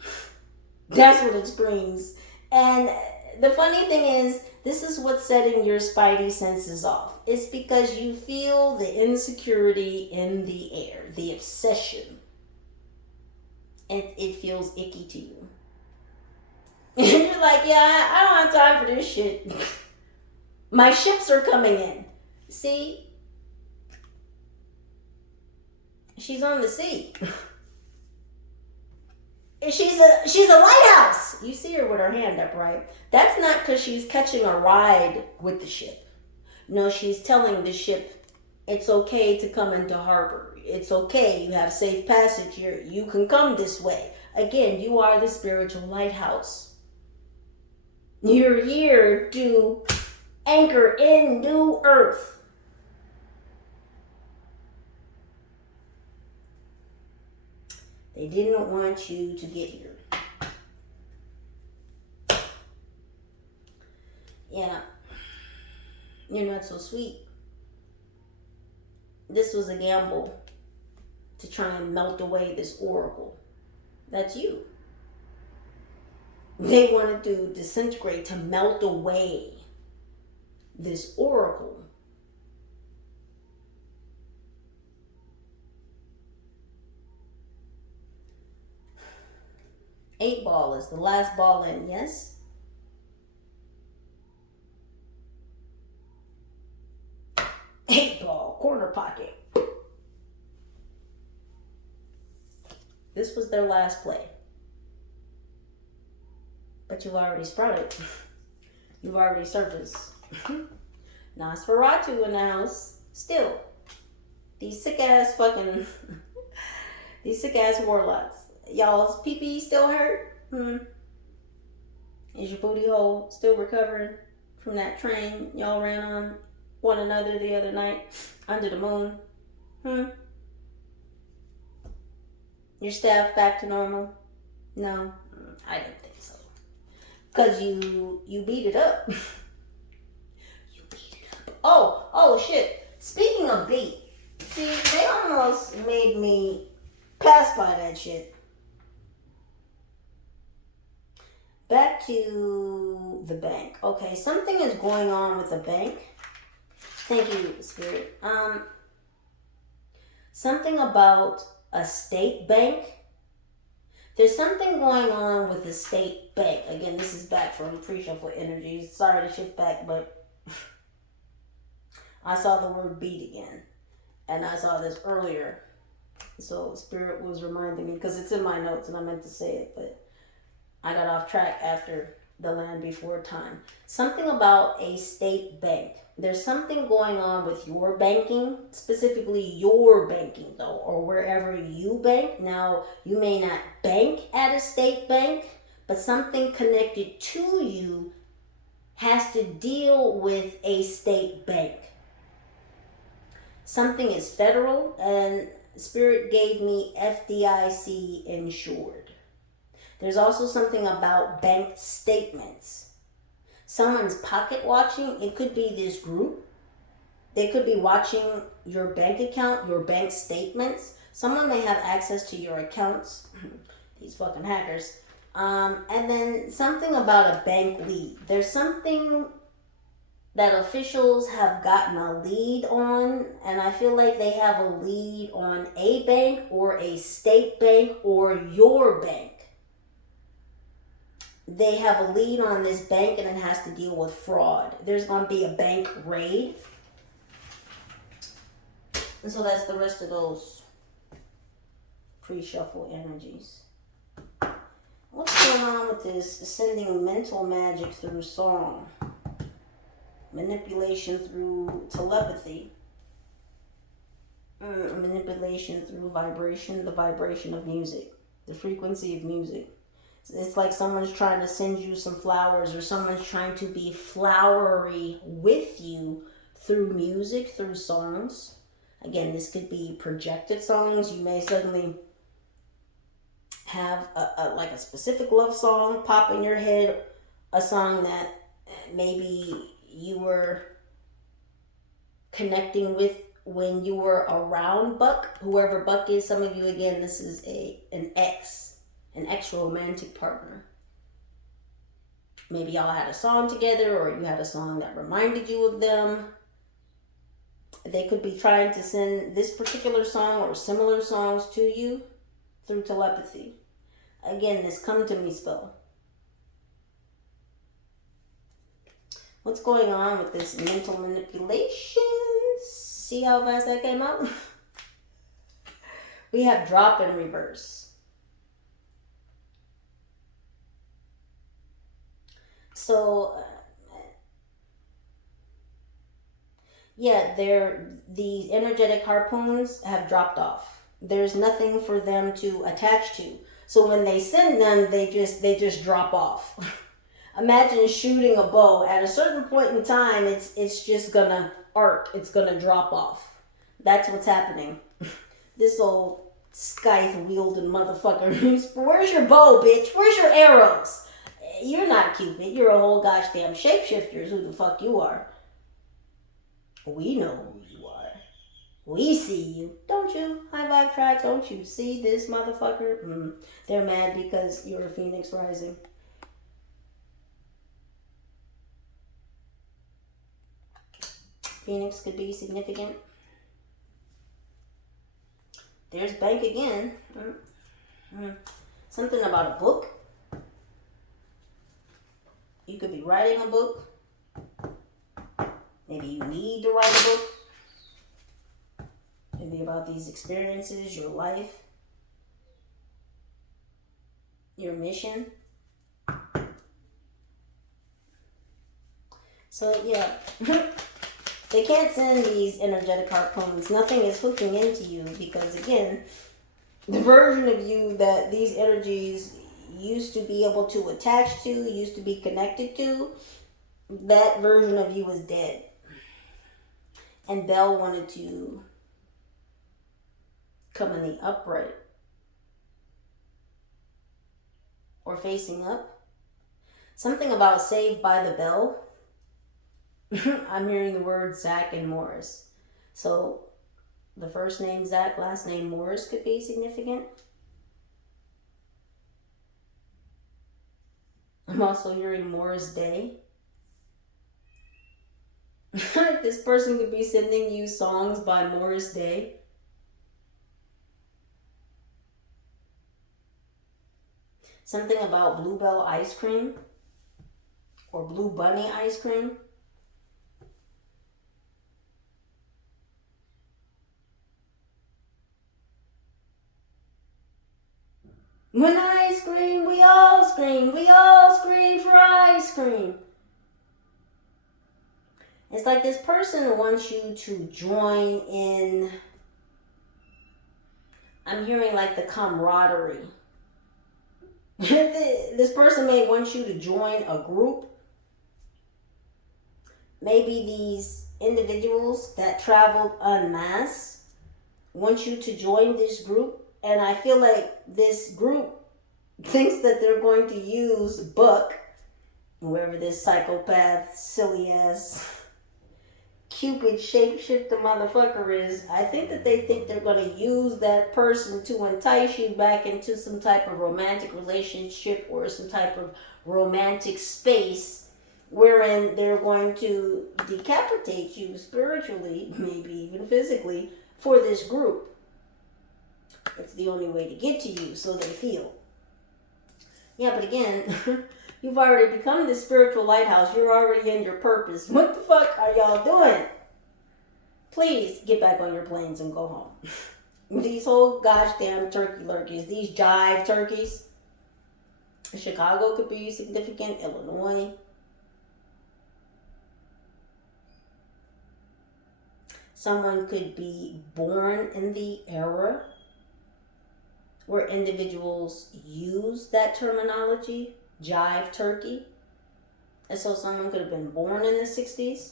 That's what it screams. And the funny thing is, this is what's setting your spidey senses off. It's because you feel the insecurity in the air, the obsession. And it feels icky to you. And you're like, yeah, I don't have time for this shit. My ships are coming in. See? She's on the sea. She's a lighthouse. You see her with her hand up, right? That's not because she's catching a ride with the ship. No, she's telling the ship, it's okay to come into harbor. It's okay. You have safe passage here. You can come this way. Again, you are the spiritual lighthouse. You're here to anchor in new earth. They didn't want you to get here. Yeah. You're not so sweet. This was a gamble to try and melt away this oracle. That's you. They wanted to disintegrate, to melt away this oracle. Eight ball is the last ball in, yes? Eight ball, corner pocket. This was their last play. But you've already sprouted. You've already surfaced. Nosferatu in the house. Still. These sick ass fucking... these sick ass warlocks. Y'all's pee-pee still hurt? Is your booty hole still recovering from that train y'all ran on one another the other night under the moon? Your staff back to normal? No, I don't think so. Cause you beat it up. You beat it up. Oh shit. Speaking of beat, see, they almost made me pass by that shit. Back to the bank. Okay, something is going on with the bank. Thank you, Spirit. Something about a state bank. There's something going on with the state bank. Again, this is back from pre-shuffle energies. Sorry to shift back, but I saw the word beat again. And I saw this earlier. So Spirit was reminding me, because it's in my notes and I meant to say it, but I got off track after the land before time. Something about a state bank. There's something going on with your banking, specifically your banking though, or wherever you bank. Now, you may not bank at a state bank, but something connected to you has to deal with a state bank. Something is federal, and Spirit gave me FDIC insured. There's also something about bank statements. Someone's pocket watching. It could be this group. They could be watching your bank account, your bank statements. Someone may have access to your accounts. These fucking hackers. And then something about a bank lead. There's something that officials have gotten a lead on, and I feel like they have a lead on a bank or a state bank or your bank. They have a lead on this bank and it has to deal with fraud. There's going to be a bank raid. And so that's the rest of those pre-shuffle energies. What's going on with this sending mental magic through song? Manipulation through telepathy. Manipulation through vibration, the vibration of music, the frequency of music. It's like someone's trying to send you some flowers, or someone's trying to be flowery with you through music, through songs. Again, this could be projected songs. You may suddenly have like a specific love song pop in your head, a song that maybe you were connecting with when you were around Buck, whoever Buck is. Some of you, again, this is an ex-romantic partner. Maybe y'all had a song together, or you had a song that reminded you of them. They could be trying to send this particular song or similar songs to you through telepathy. Again, this come to me spell. What's going on with this mental manipulation? See how fast that came out? We have drop in reverse. So, yeah, the energetic harpoons have dropped off. There's nothing for them to attach to. So when they send them, they just drop off. Imagine shooting a bow. At a certain point in time, it's just gonna arc. It's gonna drop off. That's what's happening. This old scythe-wielding motherfucker. Where's your bow, bitch? Where's your arrows? You're not Cupid. You're a whole gosh damn shapeshifter. Who the fuck you are? We know who you are. We see you. Don't you? Hyghvybetrybe, don't you see this motherfucker? They're mad because you're a Phoenix rising. Phoenix could be significant. There's bank again. Something about a book. You could be writing a book. Maybe you need to write a book. Maybe about these experiences, your life, your mission. So yeah, they can't send these energetic harpoons. Nothing is hooking into you because, again, the version of you that these energies used to be able to attach to, used to be connected to, that version of you is dead. And Belle wanted to come in the upright or facing up. Something about Saved by the Bell. I'm hearing the words Zach and Morris. So the first name Zach, last name Morris could be significant. I'm also hearing Morris Day. This person could be sending you songs by Morris Day. Something about Bluebell ice cream or Blue Bunny ice cream. When I scream, we all scream. We all scream for ice cream. It's like this person wants you to join in. I'm hearing like the camaraderie. This person may want you to join a group. Maybe these individuals that traveled en masse want you to join this group. And I feel like this group thinks that they're going to use Buck, whoever this psychopath, silly ass, Cupid shapeshifter motherfucker is. I think that they think they're going to use that person to entice you back into some type of romantic relationship or some type of romantic space wherein they're going to decapitate you spiritually, maybe even physically, for this group. It's the only way to get to you, so they feel. Yeah, but again, you've already become this spiritual lighthouse. You're already in your purpose. What the fuck are y'all doing? Please get back on your planes and go home. These whole gosh damn turkey lurkeys, these jive turkeys. Chicago could be significant. Illinois. Someone could be born in the era where individuals use that terminology, jive turkey. And so someone could have been born in the 60s.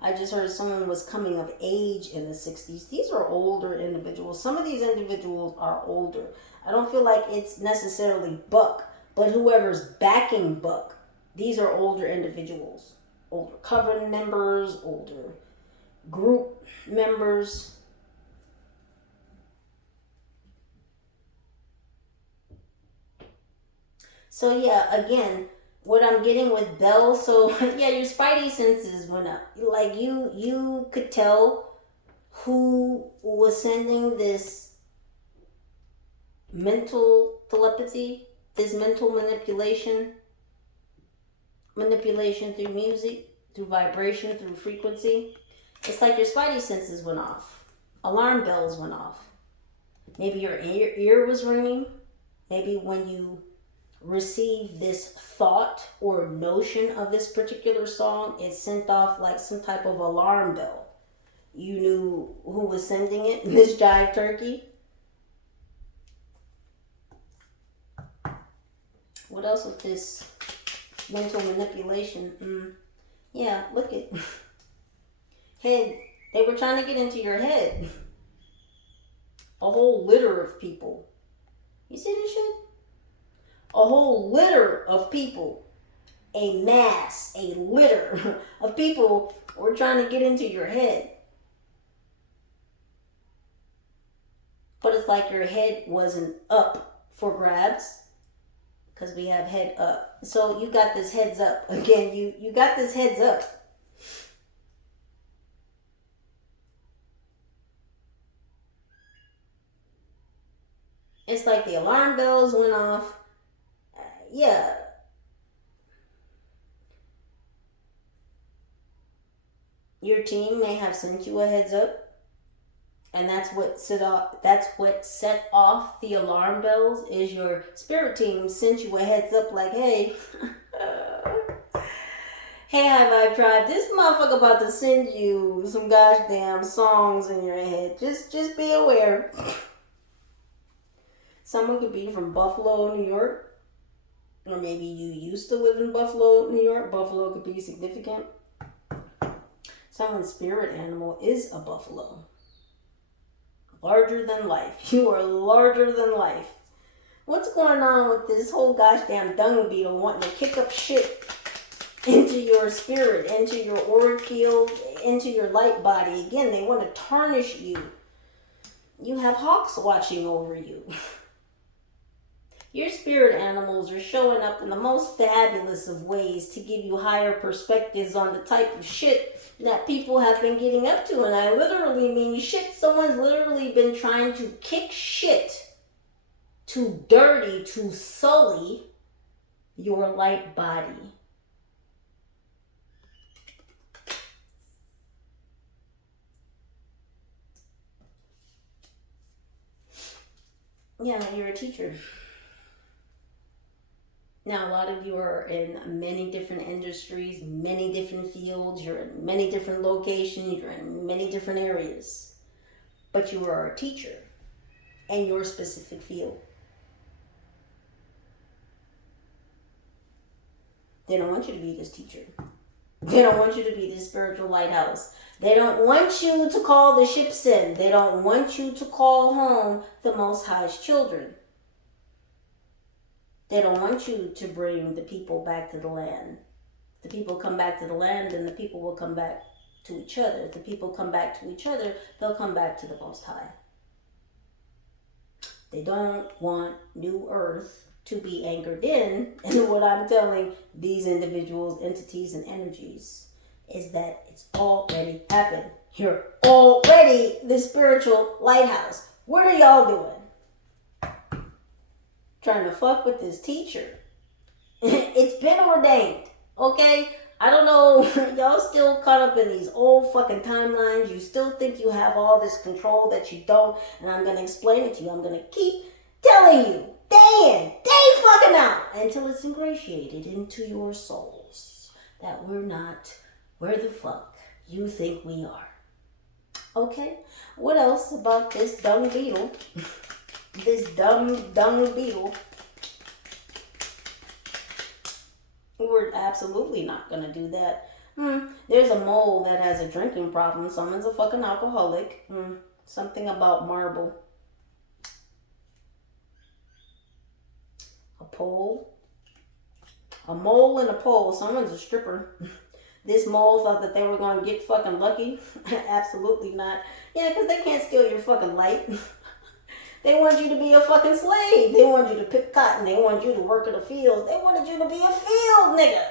I just heard someone was coming of age in the 60s. These are older individuals. Some of these individuals are older. I don't feel like it's necessarily Buck, but whoever's backing Buck. These are older individuals. Older Coven members, older group members. So yeah, again, what I'm getting with Belle, so yeah, your spidey senses went up. Like you could tell who was sending this mental telepathy, this mental manipulation through music, through vibration, through frequency. It's like your spidey senses went off. Alarm bells went off. Maybe your ear was ringing. Maybe when you receive this thought or notion of this particular song, it sent off like some type of alarm bell. You knew who was sending it, this jive turkey. What else with this mental manipulation? Yeah, look at head. They were trying to get into your head. A whole litter of people. You see this shit? A whole litter of people, a mass, a litter of people were trying to get into your head. But it's like your head wasn't up for grabs because we have head up. So you got this heads up. Again, you got this heads up. It's like the alarm bells went off. Yeah. Your team may have sent you a heads up. And that's what set off the alarm bells, is your spirit team sent you a heads up like, hey, hey, Hyghvybetrybe, this motherfucker about to send you some goddamn songs in your head. Just be aware. Someone could be from Buffalo, New York. Or maybe you used to live in Buffalo, New York. Buffalo could be significant. Someone's spirit animal is a buffalo. Larger than life. You are larger than life. What's going on with this whole gosh damn dung beetle wanting to kick up shit into your spirit, into your auric field, into your light body? Again, they want to tarnish you. You have hawks watching over you. Your spirit animals are showing up in the most fabulous of ways to give you higher perspectives on the type of shit that people have been getting up to. And I literally mean shit. Someone's literally been trying to kick shit, to dirty, to sully your light body. Yeah, you're a teacher. Now, a lot of you are in many different industries, many different fields. You're in many different locations. You're in many different areas. But you are a teacher in your specific field. They don't want you to be this teacher. They don't want you to be this spiritual lighthouse. They don't want you to call the ships in. They don't want you to call home the Most High's children. They don't want you to bring the people back to the land. If the people come back to the land, then the people will come back to each other. If the people come back to each other, they'll come back to the Most High. They don't want New Earth to be anchored in. And what I'm telling these individuals, entities, and energies is that it's already happened. You're already the spiritual lighthouse. What are y'all doing? Trying to fuck with this teacher. It's been ordained, okay? I don't know, y'all still caught up in these old fucking timelines. You still think you have all this control that you don't, and I'm gonna explain it to you. I'm gonna keep telling you, day in, day fucking out, until it's ingratiated into your souls that we're not where the fuck you think we are. Okay? What else about this dung beetle? This dumb dung beetle. We're absolutely not gonna do that. There's a mole that has a drinking problem. Someone's a fucking alcoholic. Something about marble. A pole. A mole and a pole. Someone's a stripper. This mole thought that they were gonna get fucking lucky. Absolutely not. Yeah, because they can't steal your fucking light. They want you to be a fucking slave. They want you to pick cotton. They want you to work in the fields. They wanted you to be a field nigga.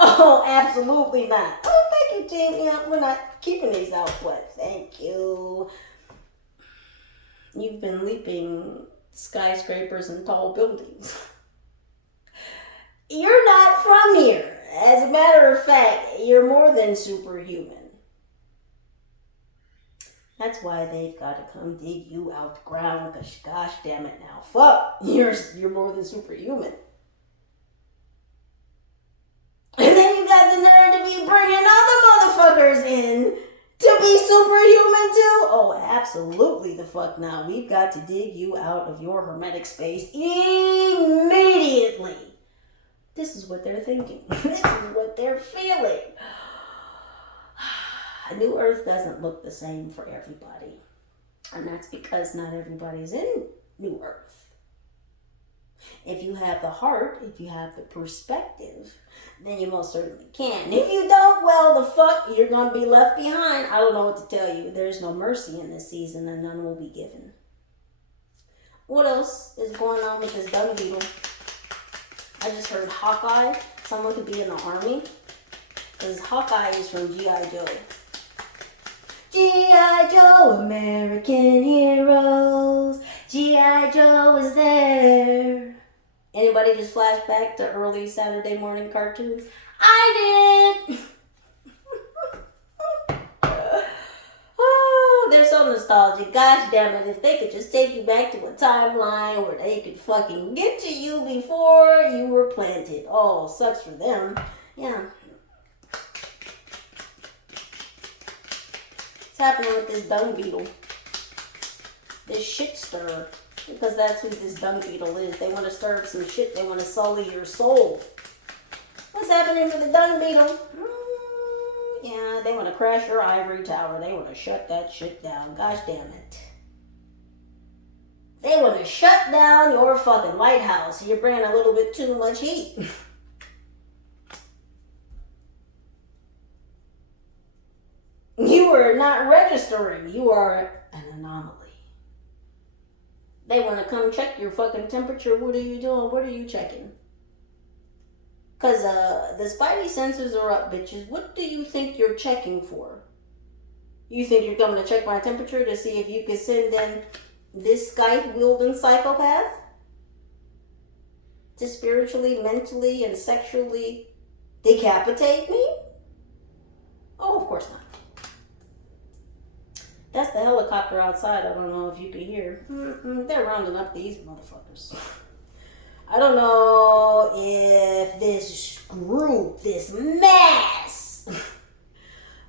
Oh, absolutely not. Oh, thank you, team. Yeah, we're not keeping these out, but thank you. You've been leaping skyscrapers and tall buildings. You're not from here. As a matter of fact, you're more than superhuman. That's why they've got to come dig you out the ground, because gosh damn it now. Fuck, you're more than superhuman. And then you got the nerve to be bringing other motherfuckers in to be superhuman too? Oh, absolutely the fuck not. We've got to dig you out of your hermetic space immediately. This is what they're thinking. This is what they're feeling. A New Earth doesn't look the same for everybody. And that's because not everybody's in New Earth. If you have the heart, if you have the perspective, then you most certainly can. If you don't, well, the fuck, you're going to be left behind. I don't know what to tell you. There's no mercy in this season, and none will be given. What else is going on with this dung beetle? I just heard Hawkeye. Someone could be in the army. Because Hawkeye is from G.I.Joe. G.I. Joe, American heroes. G.I. Joe is there. Anybody just flash back to early Saturday morning cartoons? I did. Oh, they're so nostalgic. Gosh damn it, if they could just take you back to a timeline where they could fucking get to you before you were planted. Oh, sucks for them. Yeah. What's happening with this dung beetle? This shit stir. Because that's who this dung beetle is. They want to stir up some shit. They want to sully your soul. What's happening for the dung beetle? Yeah, they want to crash your ivory tower. They want to shut that shit down. Gosh damn it. They want to shut down your fucking lighthouse. You're bringing a little bit too much heat. You are not registering. You are an anomaly. They want to come check your fucking temperature. What are you doing? What are you checking? Because the spidey sensors are up, bitches. What do you think you're checking for? You think you're coming to check my temperature to see if you can send in this Skype-wielding psychopath to spiritually, mentally, and sexually decapitate me? Oh, of course not. That's the helicopter outside. I don't know if you can hear. They're rounding up these motherfuckers. I don't know if this group, this mass,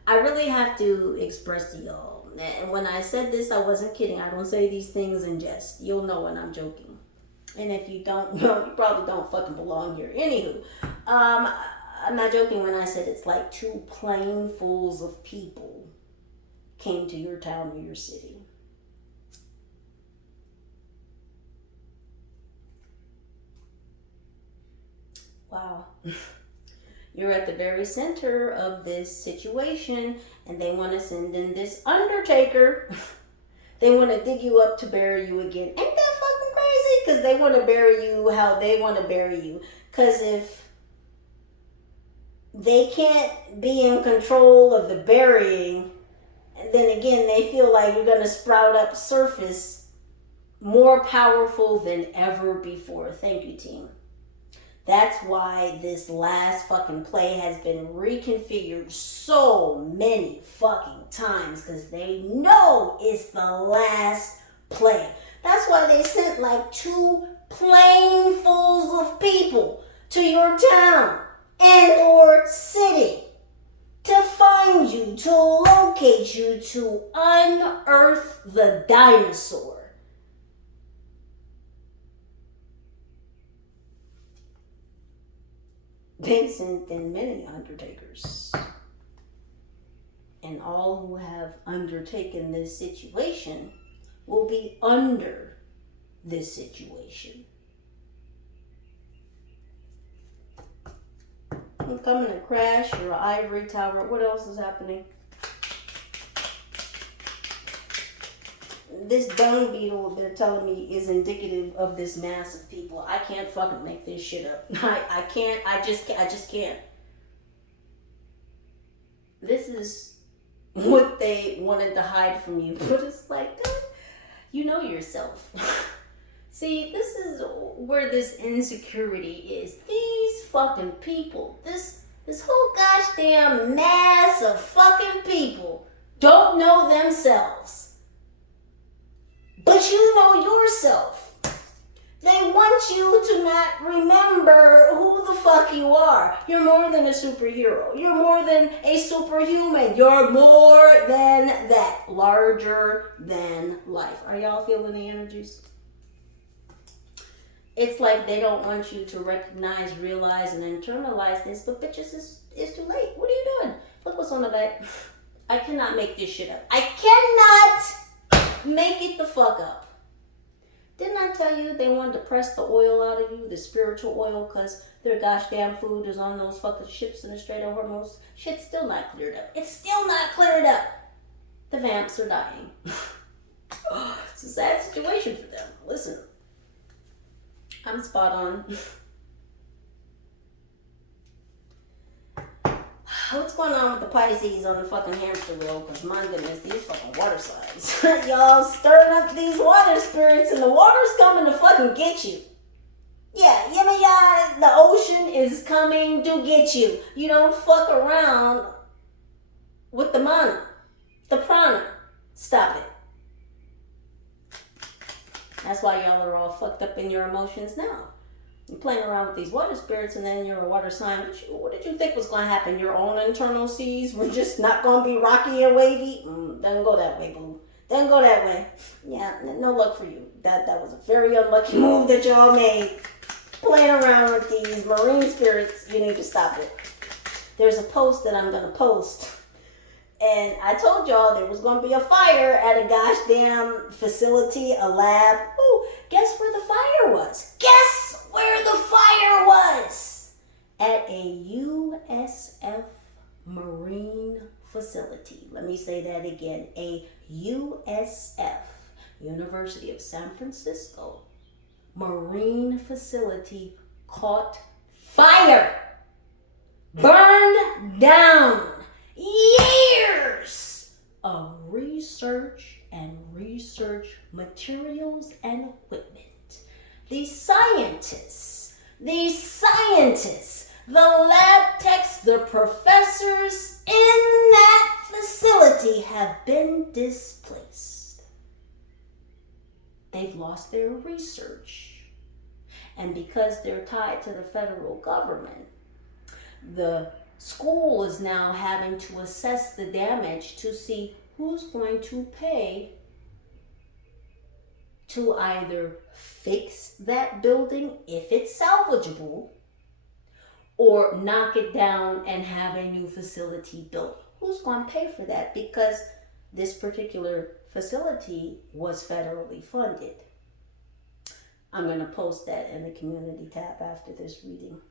I really have to express to y'all. And when I said this, I wasn't kidding. I don't say these things in jest. You'll know when I'm joking. And if you don't know, you probably don't fucking belong here. Anywho, I'm not joking when I said it's like two planefuls of people came to your town or your city. Wow. You're at the very center of this situation, and they want to send in this undertaker. They want to dig you up to bury you again. Ain't that fucking crazy? Because they want to bury you how they want to bury you. Because if they can't be in control of the burying, and then again, they feel like you're going to sprout up surface more powerful than ever before. Thank you, team. That's why this last fucking play has been reconfigured so many fucking times, because they know it's the last play. That's why they sent like two planefuls of people to your town and or city to find you, to locate you, to unearth the dinosaur. They sent in many undertakers. And all who have undertaken this situation will be under this situation. I'm coming to crash your ivory tower. What else is happening? This dung beetle, they're telling me, is indicative of this mass of people. I can't fucking make this shit up. I can't. I just can't. This is what they wanted to hide from you. But it's like, God, you know yourself. See, this is where this insecurity is. These fucking people, this whole gosh damn mass of fucking people don't know themselves. But you know yourself. They want you to not remember who the fuck you are. You're more than a superhero. You're more than a superhuman. You're more than that. Larger than life. Are y'all feeling the energies? It's like they don't want you to recognize, realize, and internalize this. But bitches, it's too late. What are you doing? Look what's on the back. I cannot make this shit up. I cannot make it the fuck up. Didn't I tell you they wanted to press the oil out of you, the spiritual oil, because their gosh damn food is on those fucking ships in the Strait of Hormuz? Shit's still not cleared up. It's still not cleared up. The vamps are dying. It's a sad situation for them. Listen, I'm spot on. What's going on with the Pisces on the fucking hamster wheel? Because my goodness, these fucking water signs. Y'all stirring up these water spirits and the water's coming to fucking get you. Yeah, the ocean is coming to get you. You don't fuck around with the mana, the prana. Stop it. That's why y'all are all fucked up in your emotions now. You're playing around with these water spirits and then you're a water sign. What did you think was going to happen? Your own internal seas were just not going to be rocky and wavy? Doesn't go that way, boo. Doesn't go that way. Yeah, no luck for you. That was a very unlucky move that y'all made. Playing around with these marine spirits, you need to stop it. There's a post that I'm going to post. And I told y'all there was going to be a fire at a gosh damn facility, a lab. Ooh, guess where the fire was? Guess where the fire was? At a USF marine facility. Let me say that again. A USF, University of San Francisco, marine facility caught fire. Burned down. Years of research and research materials and equipment. These scientists, the lab techs, the professors in that facility have been displaced. They've lost their research. And because they're tied to the federal government, the school is now having to assess the damage to see who's going to pay to either fix that building if it's salvageable or knock it down and have a new facility built. Who's going to pay for that? Because this particular facility was federally funded. I'm going to post that in the community tab after this reading.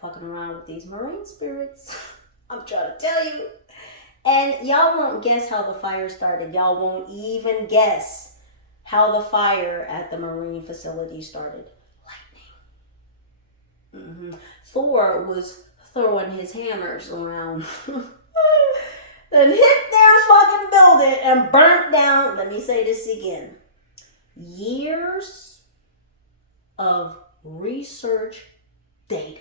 Fucking around with these marine spirits. I'm trying to tell you. And y'all won't guess how the fire started. Y'all won't even guess how the fire at the marine facility started. Lightning. Thor was throwing his hammers around. Then hit their fucking building and burnt down. Let me say this again. Years of research data.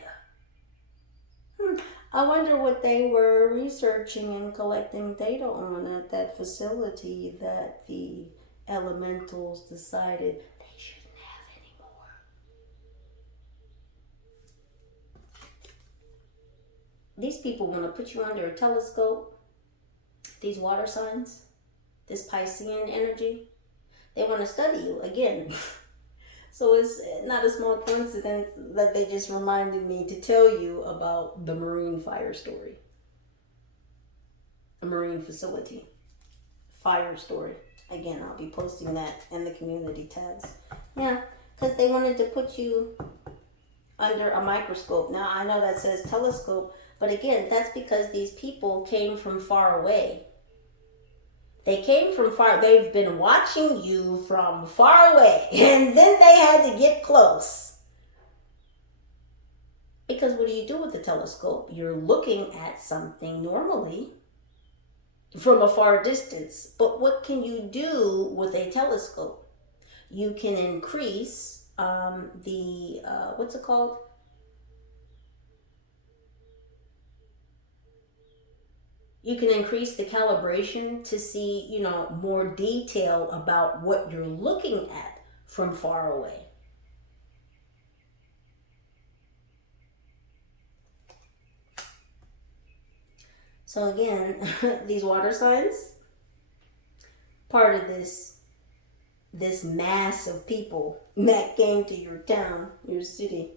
I wonder what they were researching and collecting data on at that facility that the elementals decided they shouldn't have anymore. These people want to put you under a telescope, these water signs, this Piscean energy. They want to study you again. So it's not a small coincidence that they just reminded me to tell you about the marine fire story. A marine facility fire story. Again, I'll be posting that in the community tabs. Yeah, because they wanted to put you under a microscope. Now, I know that says telescope, but again, that's because these people came from far away. They came from far, they've been watching you from far away, and then they had to get close. Because what do you do with the telescope? You're looking at something normally from a far distance. But what can you do with a telescope? You can increase what's it called? You can increase the calibration to see, more detail about what you're looking at from far away. So again, these water signs, part of this mass of people that came to your town, your city.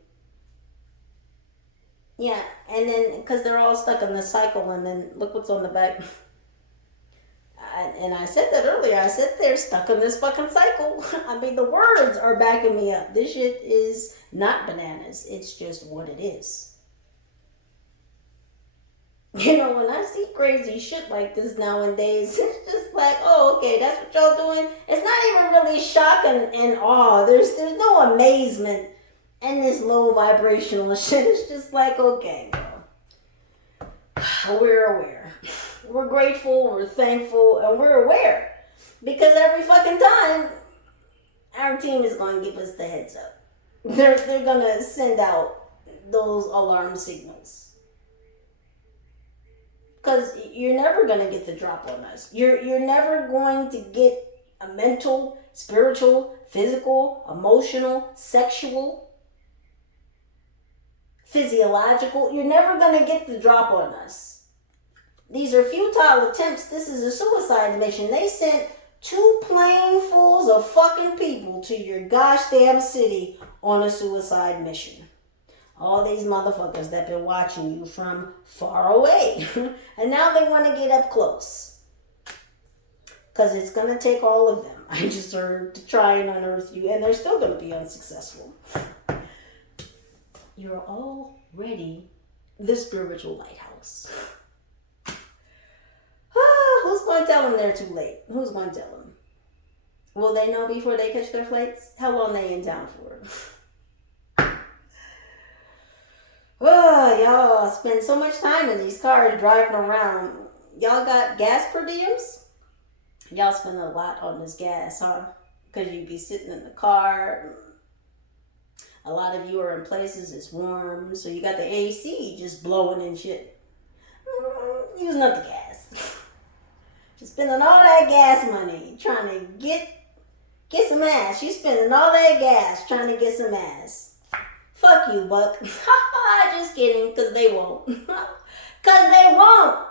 Yeah, and then, because they're all stuck in the cycle, and then look what's on the back. And I said that earlier. I said they're stuck in this fucking cycle. I mean, the words are backing me up. This shit is not bananas. It's just what it is. When I see crazy shit like this nowadays, it's just like, oh, okay, that's what y'all doing. It's not even really shock and awe. There's no amazement. And this low vibrational shit is just like, okay, we're aware. We're grateful, we're thankful, and we're aware. Because every fucking time, our team is going to give us the heads up. They're going to send out those alarm signals. Because you're never going to get the drop on us. You're never going to get a mental, spiritual, physical, emotional, sexual, physiological. You're never going to get the drop on us. These are futile attempts. This is a suicide mission. They sent 2 planefuls of fucking people to your gosh damn city on a suicide mission. All these motherfuckers that been watching you from far away. And now they want to get up close. Because it's going to take all of them, I deserve, to try and unearth you. And they're still going to be unsuccessful. You're already the spiritual lighthouse. Who's going to tell them they're too late? Who's going to tell them? Will they know before they catch their flights? How long they in town for? Oh, y'all spend so much time in these cars driving around. Y'all got gas per diems? Y'all spend a lot on this gas, huh? Because you be sitting in the car. A lot of you are in places it's warm, so you got the AC just blowing and shit. Using up the gas. Just spending all that gas money trying to get some ass. You spending all that gas trying to get some ass. Fuck you, Buck. Just kidding, because they won't. Because they won't.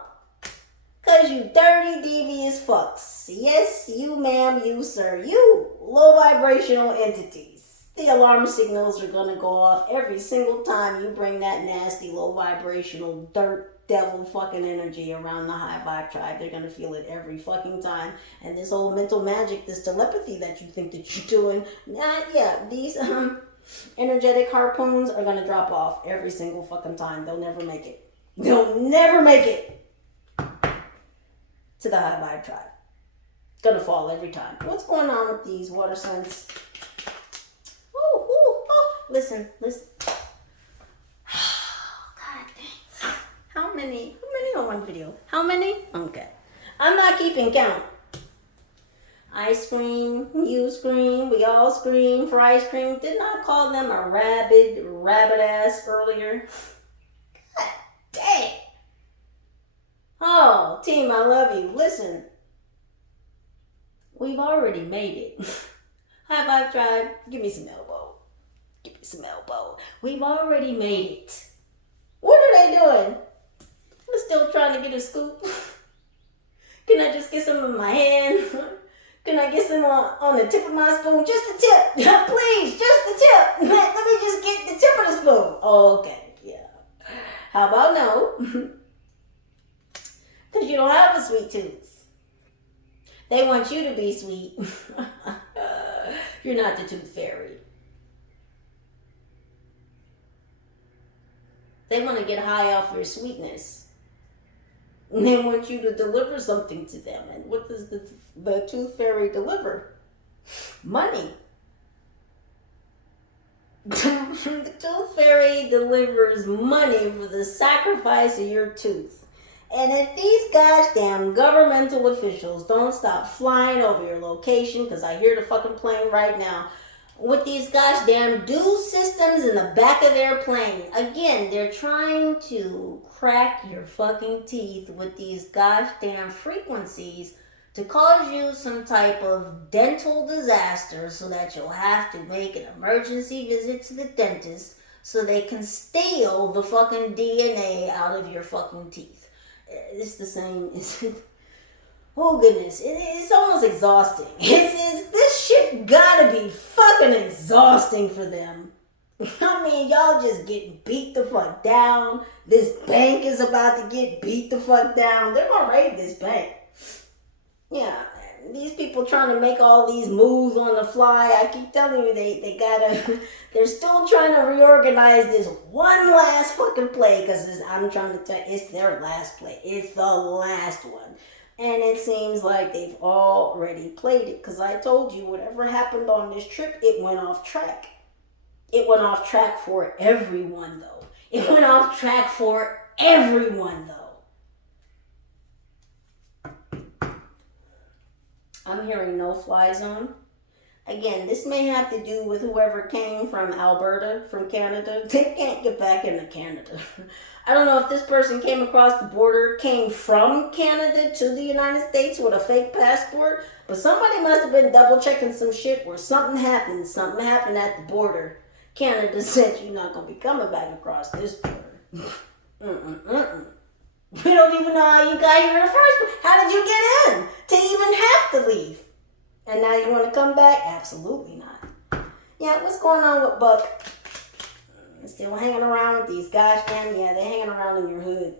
Because you dirty, devious fucks. Yes, you ma'am, you sir. You low vibrational entities. The alarm signals are going to go off every single time you bring that nasty low vibrational dirt devil fucking energy around the high vibe tribe. They're going to feel it every fucking time. And this whole mental magic, this telepathy that you think that you're doing, these energetic harpoons are going to drop off every single fucking time. They'll never make it. They'll never make it to the high vibe tribe. Gonna fall every time. What's going on with these water signs? Listen. God dang. How many on one video? How many? Okay. I'm not keeping count. I scream, you scream, we all scream for ice cream. Didn't I call them a rabbit ass earlier? God dang. Oh, team, I love you. Listen. We've already made it. High Vibe Tribe, give me some elbow. Give me some elbow. We've already made it. What are they doing? We're still trying to get a scoop. Can I just get some in my hand? Can I get some on the tip of my spoon? Just the tip. Please, just the tip. Let me just get the tip of the spoon. Oh, okay. Yeah. How about no? Because you don't have a sweet tooth. They want you to be sweet. You're not the tooth fairy. They want to get high off your sweetness. And they want you to deliver something to them. And what does the tooth fairy deliver? Money. The tooth fairy delivers money for the sacrifice of your tooth. And if these gosh damn governmental officials don't stop flying over your location, because I hear the fucking plane right now, with these gosh damn dual systems in the back of their plane. Again, they're trying to crack your fucking teeth with these gosh damn frequencies to cause you some type of dental disaster so that you'll have to make an emergency visit to the dentist so they can steal the fucking DNA out of your fucking teeth. It's the same. Oh goodness, it's almost exhausting. This shit gotta be fucking exhausting for them. I mean, y'all just getting beat the fuck down. This bank is about to get beat the fuck down. They're gonna raid this bank. Yeah, these people trying to make all these moves on the fly. I keep telling you, they're still trying to reorganize this one last fucking play, because I'm trying to tell you, it's their last play. It's the last one. And it seems like they've already played it, because I told you whatever happened on this trip, it went off track. It went off track for everyone, though. It went off track for everyone, though. I'm hearing no fly zone. Again, this may have to do with whoever came from Alberta, from Canada. They can't get back into Canada. I don't know if this person came across the border, came from Canada to the United States with a fake passport, but somebody must have been double checking some shit where something happened. Something happened at the border. Canada said you're not going to be coming back across this border. We don't even know how you got here in the first place. How did you get in to even have to leave? And now you want to come back? Absolutely not. Yeah, what's going on with Buck? Still hanging around with these guys, man? Yeah, they're hanging around in your hood.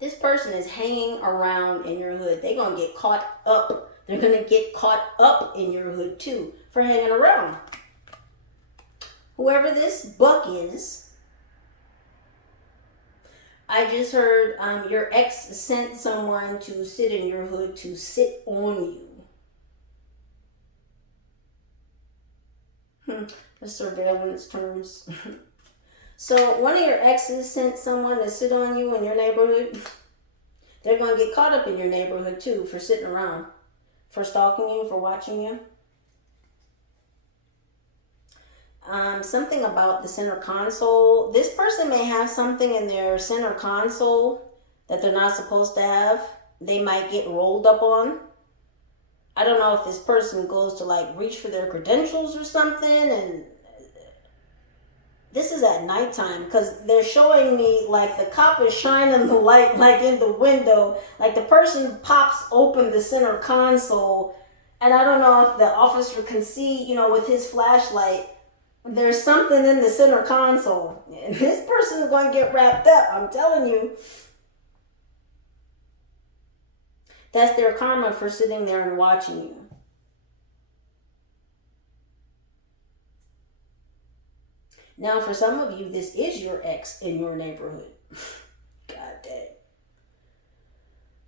This person is hanging around in your hood. They're going to get caught up. They're going to get caught up in your hood, too, for hanging around. Whoever this Buck is, I just heard your ex sent someone to sit in your hood to sit on you. The surveillance terms. So one of your exes sent someone to sit on you in your neighborhood. They're going to get caught up in your neighborhood too for sitting around, for stalking you, for watching you. Something about the center console. This person may have something in their center console that they're not supposed to have. They might get rolled up on. I don't know if this person goes to like reach for their credentials or something, and this is at nighttime because they're showing me like the cop is shining the light like in the window, like the person pops open the center console, and I don't know if the officer can see, you know, with his flashlight, there's something in the center console, and this person is going to get wrapped up, I'm telling you. That's their karma for sitting there and watching you. Now, for some of you, this is your ex in your neighborhood. God damn.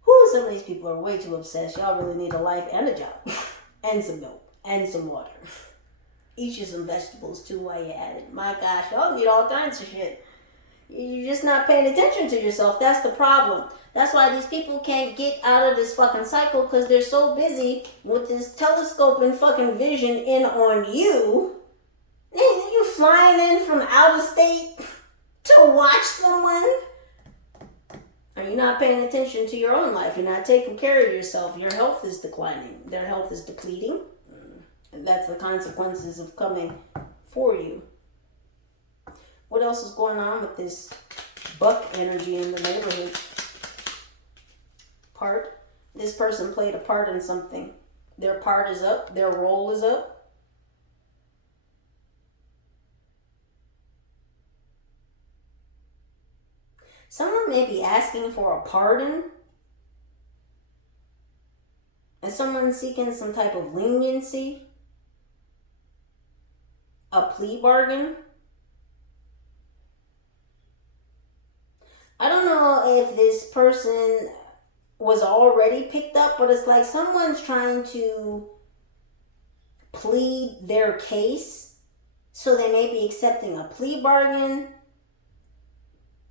Whew, some of these people are way too obsessed. Y'all really need a life and a job. And some milk. And some water. Eat you some vegetables, too, while you're at it. My gosh, y'all need all kinds of shit. You're just not paying attention to yourself. That's the problem. That's why these people can't get out of this fucking cycle, because they're so busy with this telescope and fucking vision in on you. You flying in from out of state to watch someone. Are you not paying attention to your own life? You're not taking care of yourself. Your health is declining. Their health is depleting. And that's the consequences of coming for you. What else is going on with this Buck energy in the neighborhood? Part. This person played a part in something. Their part is up. Their role is up. Someone may be asking for a pardon. And someone seeking some type of leniency. A plea bargain. I don't know if this person was already picked up, but it's like someone's trying to plead their case, so they may be accepting a plea bargain.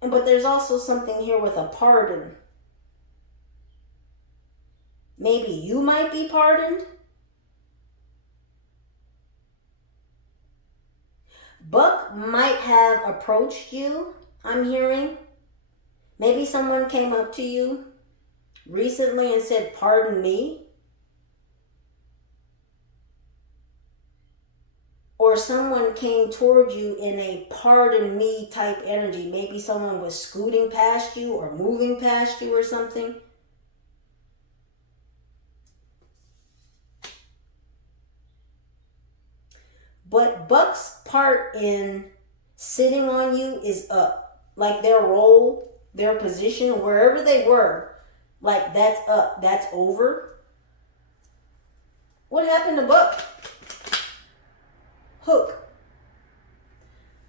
But there's also something here with a pardon. Maybe you might be pardoned. Buck might have approached you, I'm hearing. Maybe someone came up to you recently and said, "Pardon me." Or someone came toward you in a pardon me type energy. Maybe someone was scooting past you or moving past you or something. But Buck's part in sitting on you is up. Like their role, their position, wherever they were, like that's up, that's over. What happened to Buck? Hook.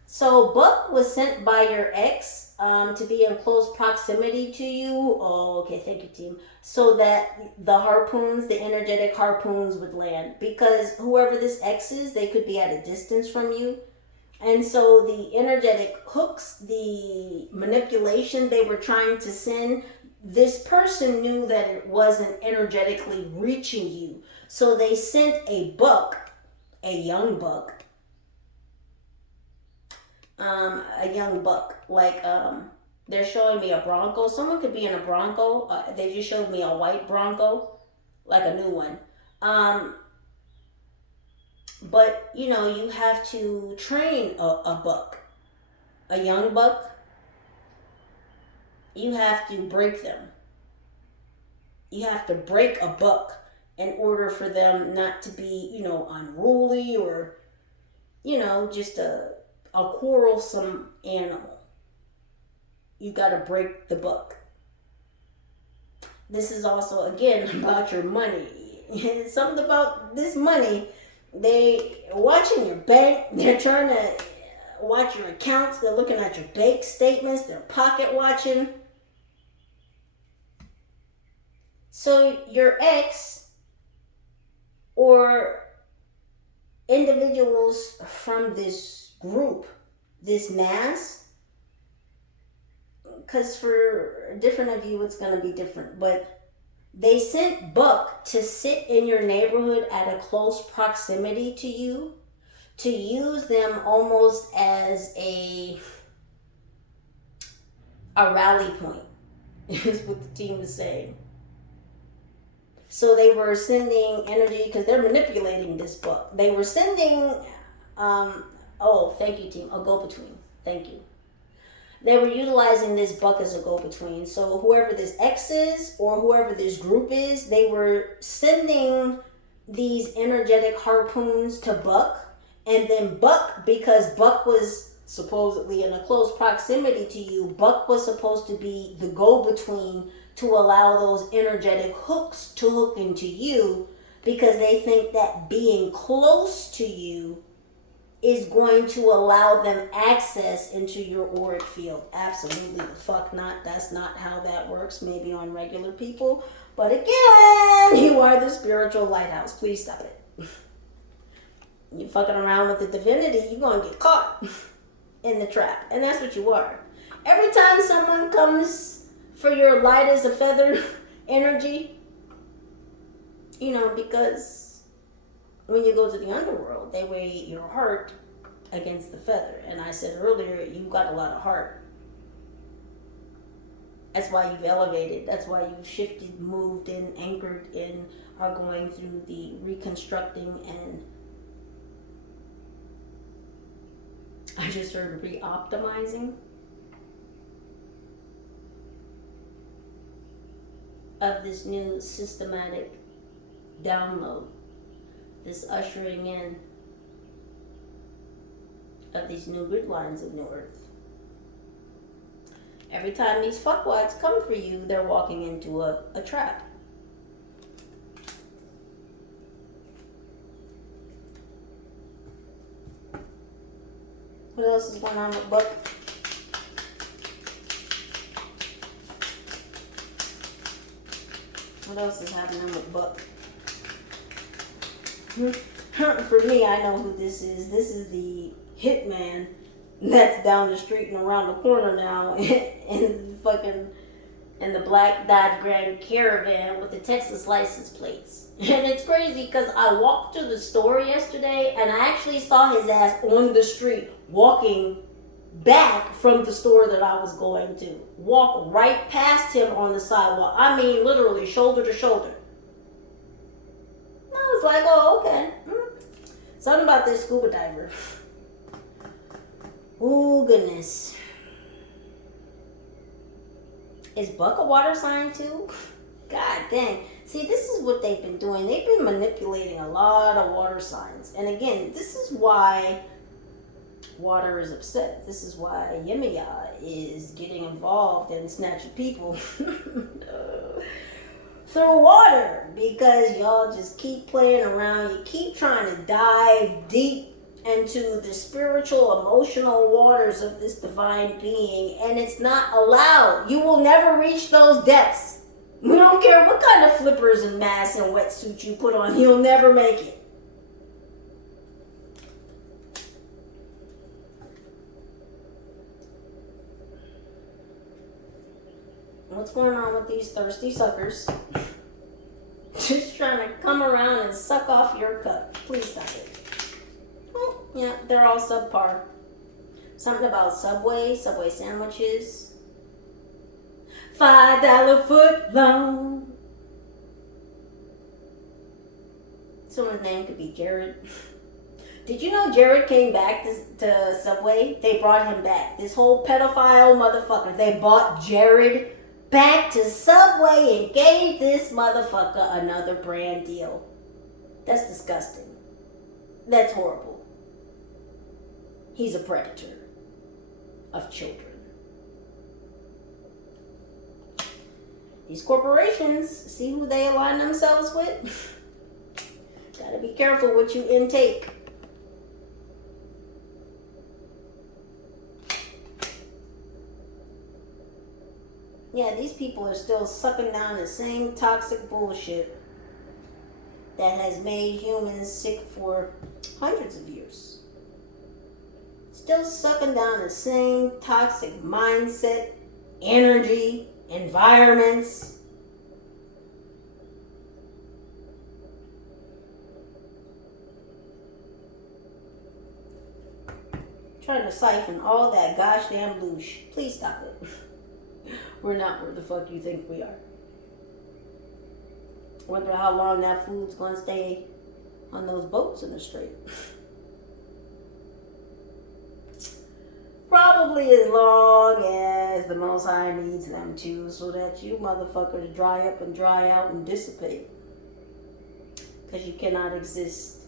So Buck was sent by your ex to be in close proximity to you. Oh, okay, thank you, team. So that the harpoons, the energetic harpoons would land. Because whoever this ex is, they could be at a distance from you. And so the energetic hooks, the manipulation they were trying to send, this person knew that it wasn't energetically reaching you. So they sent a buck, a young buck, like, they're showing me a Bronco. Someone could be in a Bronco. They just showed me a white Bronco, like a new one. But, you know, you have to train a buck, a young buck. You have to break them. You have to break a buck in order for them not to be, you know, unruly or, you know, just a quarrelsome animal. You got to break the buck. This is also, again, about your money. It's something about this money. They watching your bank. They're trying to watch your accounts. They're looking at your bank statements. They're pocket watching. So your ex or individuals from this group, this mass, because for different of you it's going to be different, but they sent Buck to sit in your neighborhood at a close proximity to you, to use them almost as a rally point, is what the team is saying. So they were sending energy, because they're manipulating this Buck. They were sending, oh, thank you, team, a go-between. Thank you. They were utilizing this Buck as a go-between. So whoever this X is or whoever this group is, they were sending these energetic harpoons to Buck. And then Buck, because Buck was supposedly in a close proximity to you, Buck was supposed to be the go-between to allow those energetic hooks to hook into you, because they think that being close to you is going to allow them access into your auric field. Absolutely the fuck not. That's not how that works. Maybe on regular people. But again, you are the spiritual lighthouse. Please stop it. You fucking around with the divinity, you're going to get caught in the trap. And that's what you are. Every time someone comes for your light as a feather energy, you know, because when you go to the underworld, they weigh your heart against the feather. And I said earlier, you've got a lot of heart. That's why you've elevated. That's why you've shifted, moved in, anchored in, are going through the reconstructing and I just heard re-optimizing of this new systematic download, this ushering in of these new grid lines of New Earth. Every time these fuckwads come for you, they're walking into a trap. What else is going on with Buck? What else is happening with Buck? For me, I know who this is. This is the hitman that's down the street and around the corner now in the black Dodge Grand Caravan with the Texas license plates. And it's crazy because I walked to the store yesterday and I actually saw his ass on the street walking back from the store that I was going to. Walk right past him on the sidewalk. I mean, literally shoulder to shoulder. I was like, oh, okay. Something about this scuba diver. Oh, goodness. Is Buck a water sign too? God dang. See, this is what they've been doing. They've been manipulating a lot of water signs. And again, this is why water is upset. This is why Yemaya is getting involved and snatching people through water. Because y'all just keep playing around. You keep trying to dive deep into the spiritual, emotional waters of this divine being. And it's not allowed. You will never reach those depths. We don't care what kind of flippers and masks and wetsuit you put on. You'll never make it. what's going on with these thirsty suckers? Just trying to come around and suck off your cup. Please stop it. Oh, yeah, they're all subpar. Something about Subway sandwiches. $5 foot long. Someone's name could be Jared. Did you know Jared came back to Subway? They brought him back. This whole pedophile motherfucker. They brought Jared back to Subway and gave this motherfucker another brand deal. That's disgusting. That's horrible. He's a predator of children. These corporations, see who they align themselves with? Gotta be careful what you intake. Yeah, these people are still sucking down the same toxic bullshit that has made humans sick for hundreds of years. Still sucking down the same toxic mindset, energy, environments. Trying to siphon all that gosh damn bloosh. Please stop it. We're not where the fuck you think we are. Wonder how long that food's gonna stay on those boats in the strait. Probably as long as the Most High needs them to, so that you motherfuckers dry up and dry out and dissipate. Because you cannot exist.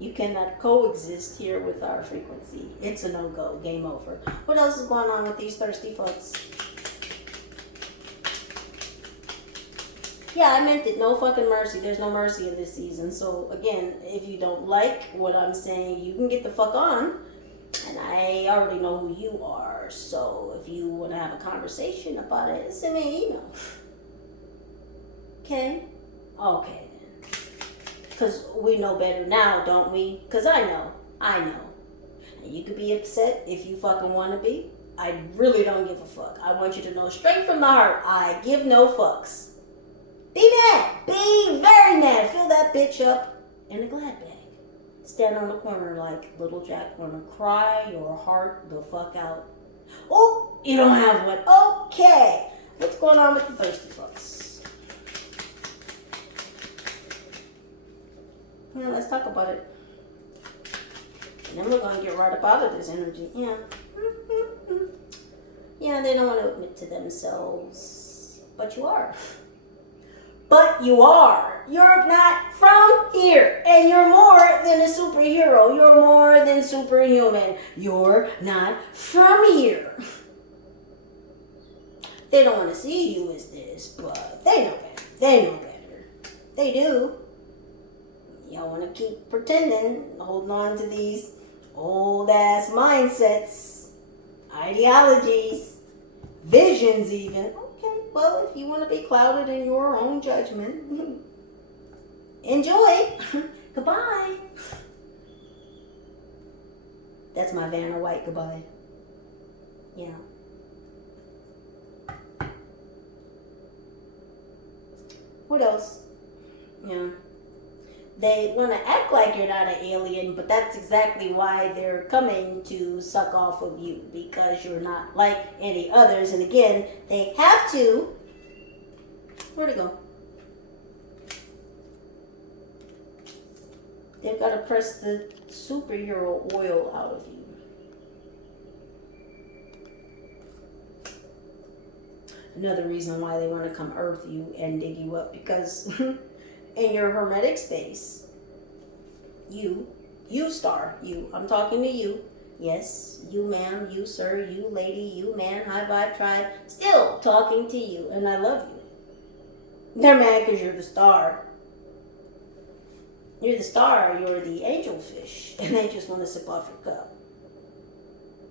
You cannot coexist here with our frequency. It's a no-go. Game over. What else is going on with these thirsty fucks? Yeah, I meant it. No fucking mercy. There's no mercy in this season. So, again, if you don't like what I'm saying, you can get the fuck on. And I already know who you are. So, if you want to have a conversation about it, send me an email. Okay? Okay, then. Because we know better now, don't we? Because I know. And you could be upset if you fucking want to be. I really don't give a fuck. I want you to know straight from the heart, I give no fucks. Be mad. Be very mad. Fill that bitch up in a glad bag. Stand on the corner like Little Jack Warner. Cry your heart the fuck out. Oh, you don't have one. Okay. What's going on with the thirsty fucks? Yeah, let's talk about it. And then we're going to get right up out of this energy. Yeah. Yeah, they don't want to admit to themselves. But you are. But you are. You're not from here. And you're more than a superhero. You're more than superhuman. You're not from here. They don't want to see you as this, but they know better. They know better. They do. Y'all want to keep pretending, holding on to these old-ass mindsets, ideologies, visions even. Well, if you want to be clouded in your own judgment, enjoy. Goodbye. That's my Vanna White goodbye. Yeah. What else? Yeah. They want to act like you're not an alien, but that's exactly why they're coming to suck off of you, because you're not like any others. And again, they have to. Where'd it go? They've got to press the superhero oil out of you. Another reason why they want to come earth you and dig you up, because in your hermetic space, you star, I'm talking to you. Yes, you ma'am, you sir, you lady, you man, high vibe tribe, still talking to you, and I love you. They're mad because you're the star. You're the star, you're the angelfish, and they just want to sip off your cup.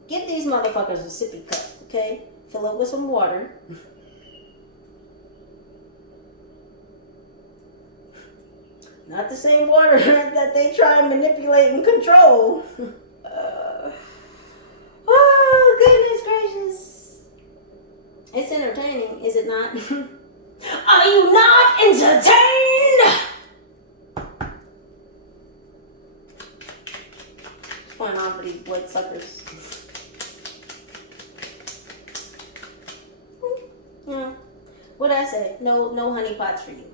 Give these motherfuckers a sippy cup, okay? Fill it with some water. Not the same water that they try and manipulate and control. Oh, goodness gracious. It's entertaining, is it not? Are you not entertained? What's going on for these bloodsuckers? Yeah. What'd I say? No honeypots for you.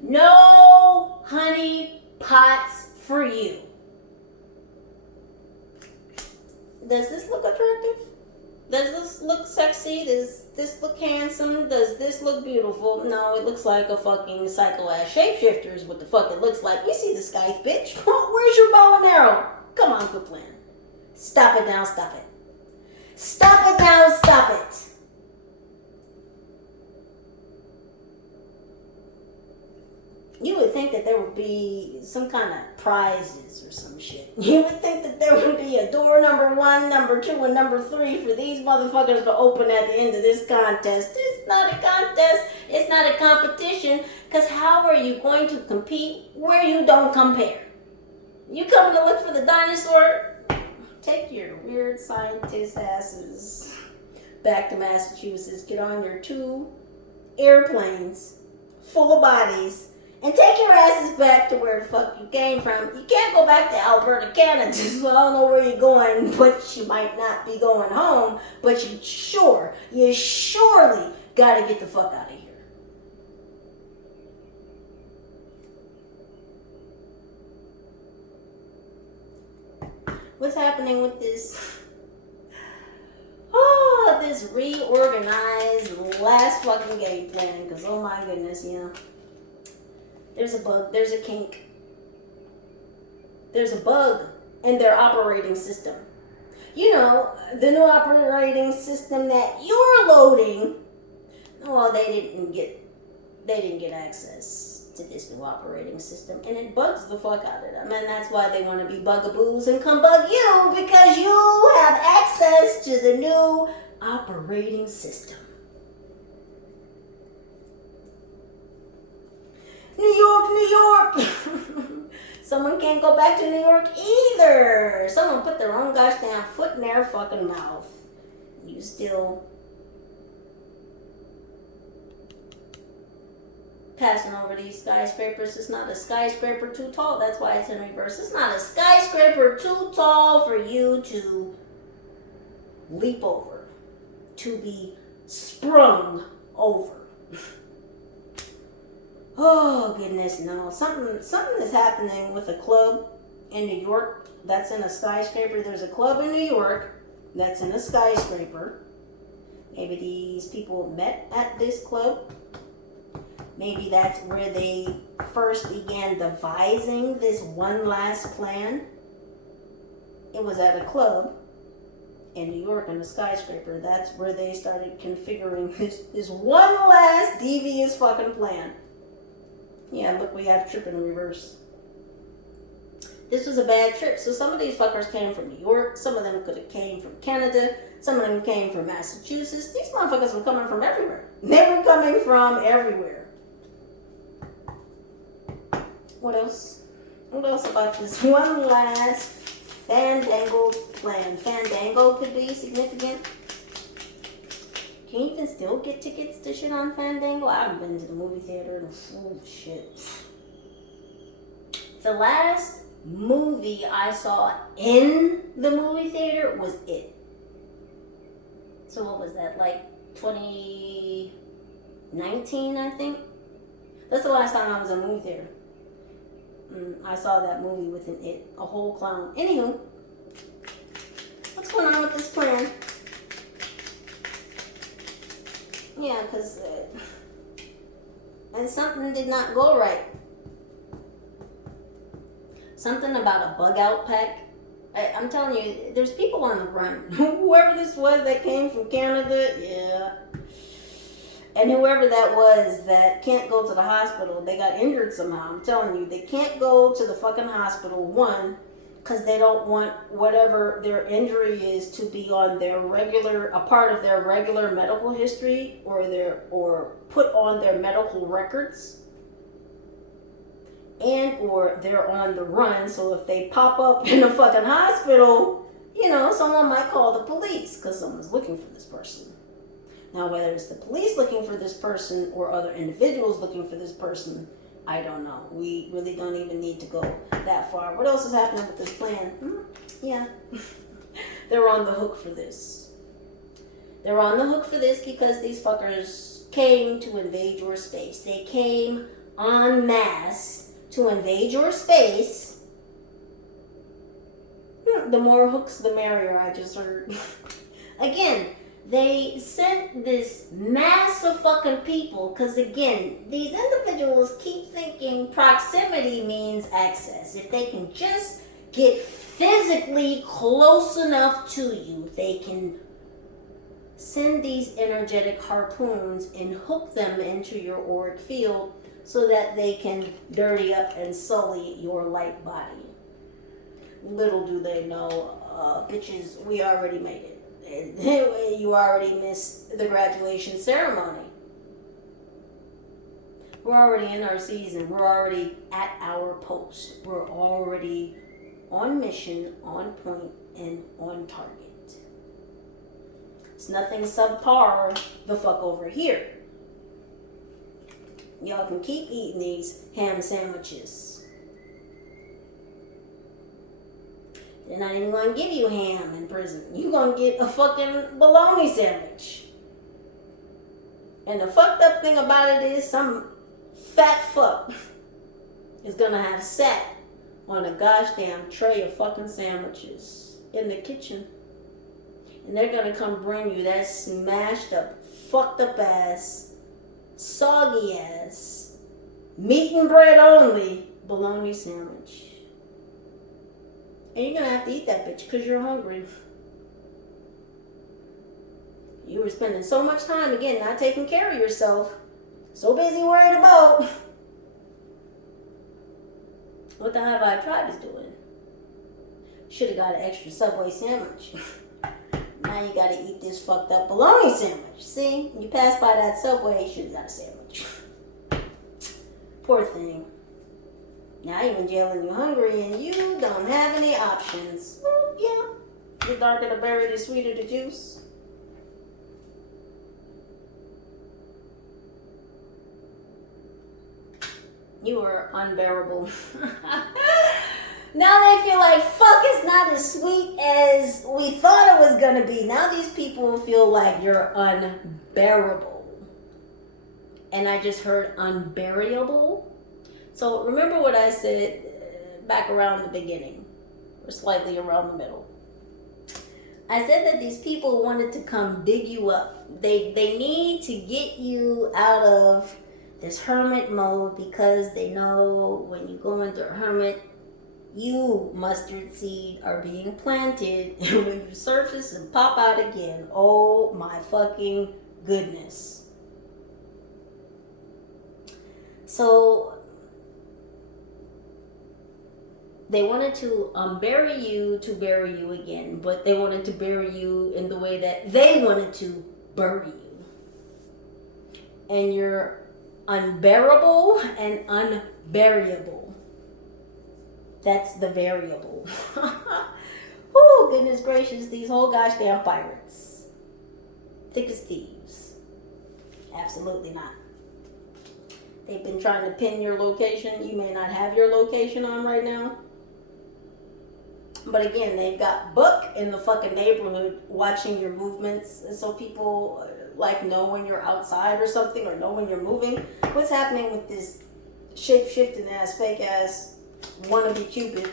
No honeypots for you. Does this look attractive? Does this look sexy? Does this look handsome? Does this look beautiful? No, it looks like a fucking psycho-ass shapeshifter is what the fuck it looks like. We see the skies, bitch. Where's your bow and arrow? Come on, quit playing. Stop it now, stop it. Stop it now, stop it. You would think that there would be some kind of prizes or some shit. You would think that there would be a door number 1, number 2, and number 3 for these motherfuckers to open at the end of this contest. It's not a contest. It's not a competition. Because how are you going to compete where you don't compare? You coming to look for the dinosaur? Take your weird scientist asses back to Massachusetts. Get on your 2 airplanes full of bodies and take your asses back to where the fuck you came from. You can't go back to Alberta, Canada, so I don't know where you're going, but you might not be going home, but you surely gotta get the fuck out of here. What's happening with this? Oh, this reorganized last fucking game plan, because oh my goodness, you know. There's a bug, there's a kink. There's a bug in their operating system. You know, the new operating system that you're loading, well, they didn't get access to this new operating system, and it bugs the fuck out of them, and that's why they want to be bugaboos and come bug you, because you have access to the new operating system. New York, New York. Someone can't go back to New York either. Someone put their own gosh damn foot in their fucking mouth. You still passing over these skyscrapers. It's not a skyscraper too tall. That's why it's in reverse. It's not a skyscraper too tall for you to leap over, to be sprung over. Oh goodness, no. Something is happening with a club in New York that's in a skyscraper. There's a club in New York that's in a skyscraper. Maybe these people met at this club. Maybe that's where they first began devising this one last plan. It was at a club in New York in a skyscraper. That's where they started configuring this one last devious fucking plan. Yeah, look, we have trip in reverse. This was a bad trip. So some of these fuckers came from New York. Some of them could have came from Canada. Some of them came from Massachusetts. These motherfuckers were coming from everywhere. They were coming from everywhere. What else? What else about this one last fandangled plan? Fandango could be significant. Can you even still get tickets to shit on Fandango? I haven't been to the movie theater. Oh, shit. The last movie I saw in the movie theater was It. So what was that, like 2019, I think? That's the last time I was in a movie theater. I saw that movie with an It, a whole clown. Anywho, what's going on with this plan? Yeah, because and something did not go right. Something about a bug out pack. I'm telling you, there's people on the run. Whoever this was that came from Canada, yeah. And whoever that was that can't go to the hospital, they got injured somehow. I'm telling you, they can't go to the fucking hospital, one, because they don't want whatever their injury is to be on their a part of their regular medical history or put on their medical records, and or they're on the run, so if they pop up in a fucking hospital, you know, someone might call the police because someone's looking for this person. Now, whether it's the police looking for this person or other individuals looking for this person, I don't know. We really don't even need to go that far. What else is happening with this plan? Yeah. They're on the hook for this. They're on the hook for this because these fuckers came to invade your space. They came en masse to invade your space. The more hooks, the merrier, I just heard. Again, they sent this mass of fucking people because, again, these individuals keep thinking proximity means access. If they can just get physically close enough to you, they can send these energetic harpoons and hook them into your auric field so that they can dirty up and sully your light body. Little do they know, bitches, we already made it. You already missed the graduation ceremony. We're already in our season. We're already at our post. We're already on mission, on point, and on target. It's nothing subpar the fuck over here. Y'all can keep eating these ham sandwiches. They're not even going to give you ham in prison. You're going to get a fucking bologna sandwich. And the fucked up thing about it is some fat fuck is going to have sat on a gosh damn tray of fucking sandwiches in the kitchen. And they're going to come bring you that smashed up, fucked up ass, soggy ass, meat and bread only bologna sandwich. And you're going to have to eat that bitch because you're hungry. You were spending so much time, again, not taking care of yourself. So busy worried about what the Hyghvybetrybe is doing. Should have got an extra Subway sandwich. Now you got to eat this fucked up bologna sandwich. See? You pass by that Subway, you should have got a sandwich. Poor thing. Now you're in jail and you're hungry and you don't have any options. Well, yeah. The darker the berry, the sweeter the juice. You are unbearable. Now they feel like, fuck, it's not as sweet as we thought it was going to be. Now these people feel like you're unbearable. And I just heard unbearable. So remember what I said back around the beginning, or slightly around the middle. I said that these people wanted to come dig you up. They need to get you out of this hermit mode because they know when you go into a hermit, you, mustard seed, are being planted. And when you surface and pop out again, oh my fucking goodness. So they wanted to bury you to bury you again, but they wanted to bury you in the way that they wanted to bury you. And you're unbearable and unburyable. That's the variable. Oh, goodness gracious, these whole gosh damn pirates. Thick as thieves. Absolutely not. They've been trying to pin your location. You may not have your location on right now. But again, they've got Book in the fucking neighborhood watching your movements. And so people like know when you're outside or something, or know when you're moving. What's happening with this shape-shifting ass, fake ass wannabe Cupid?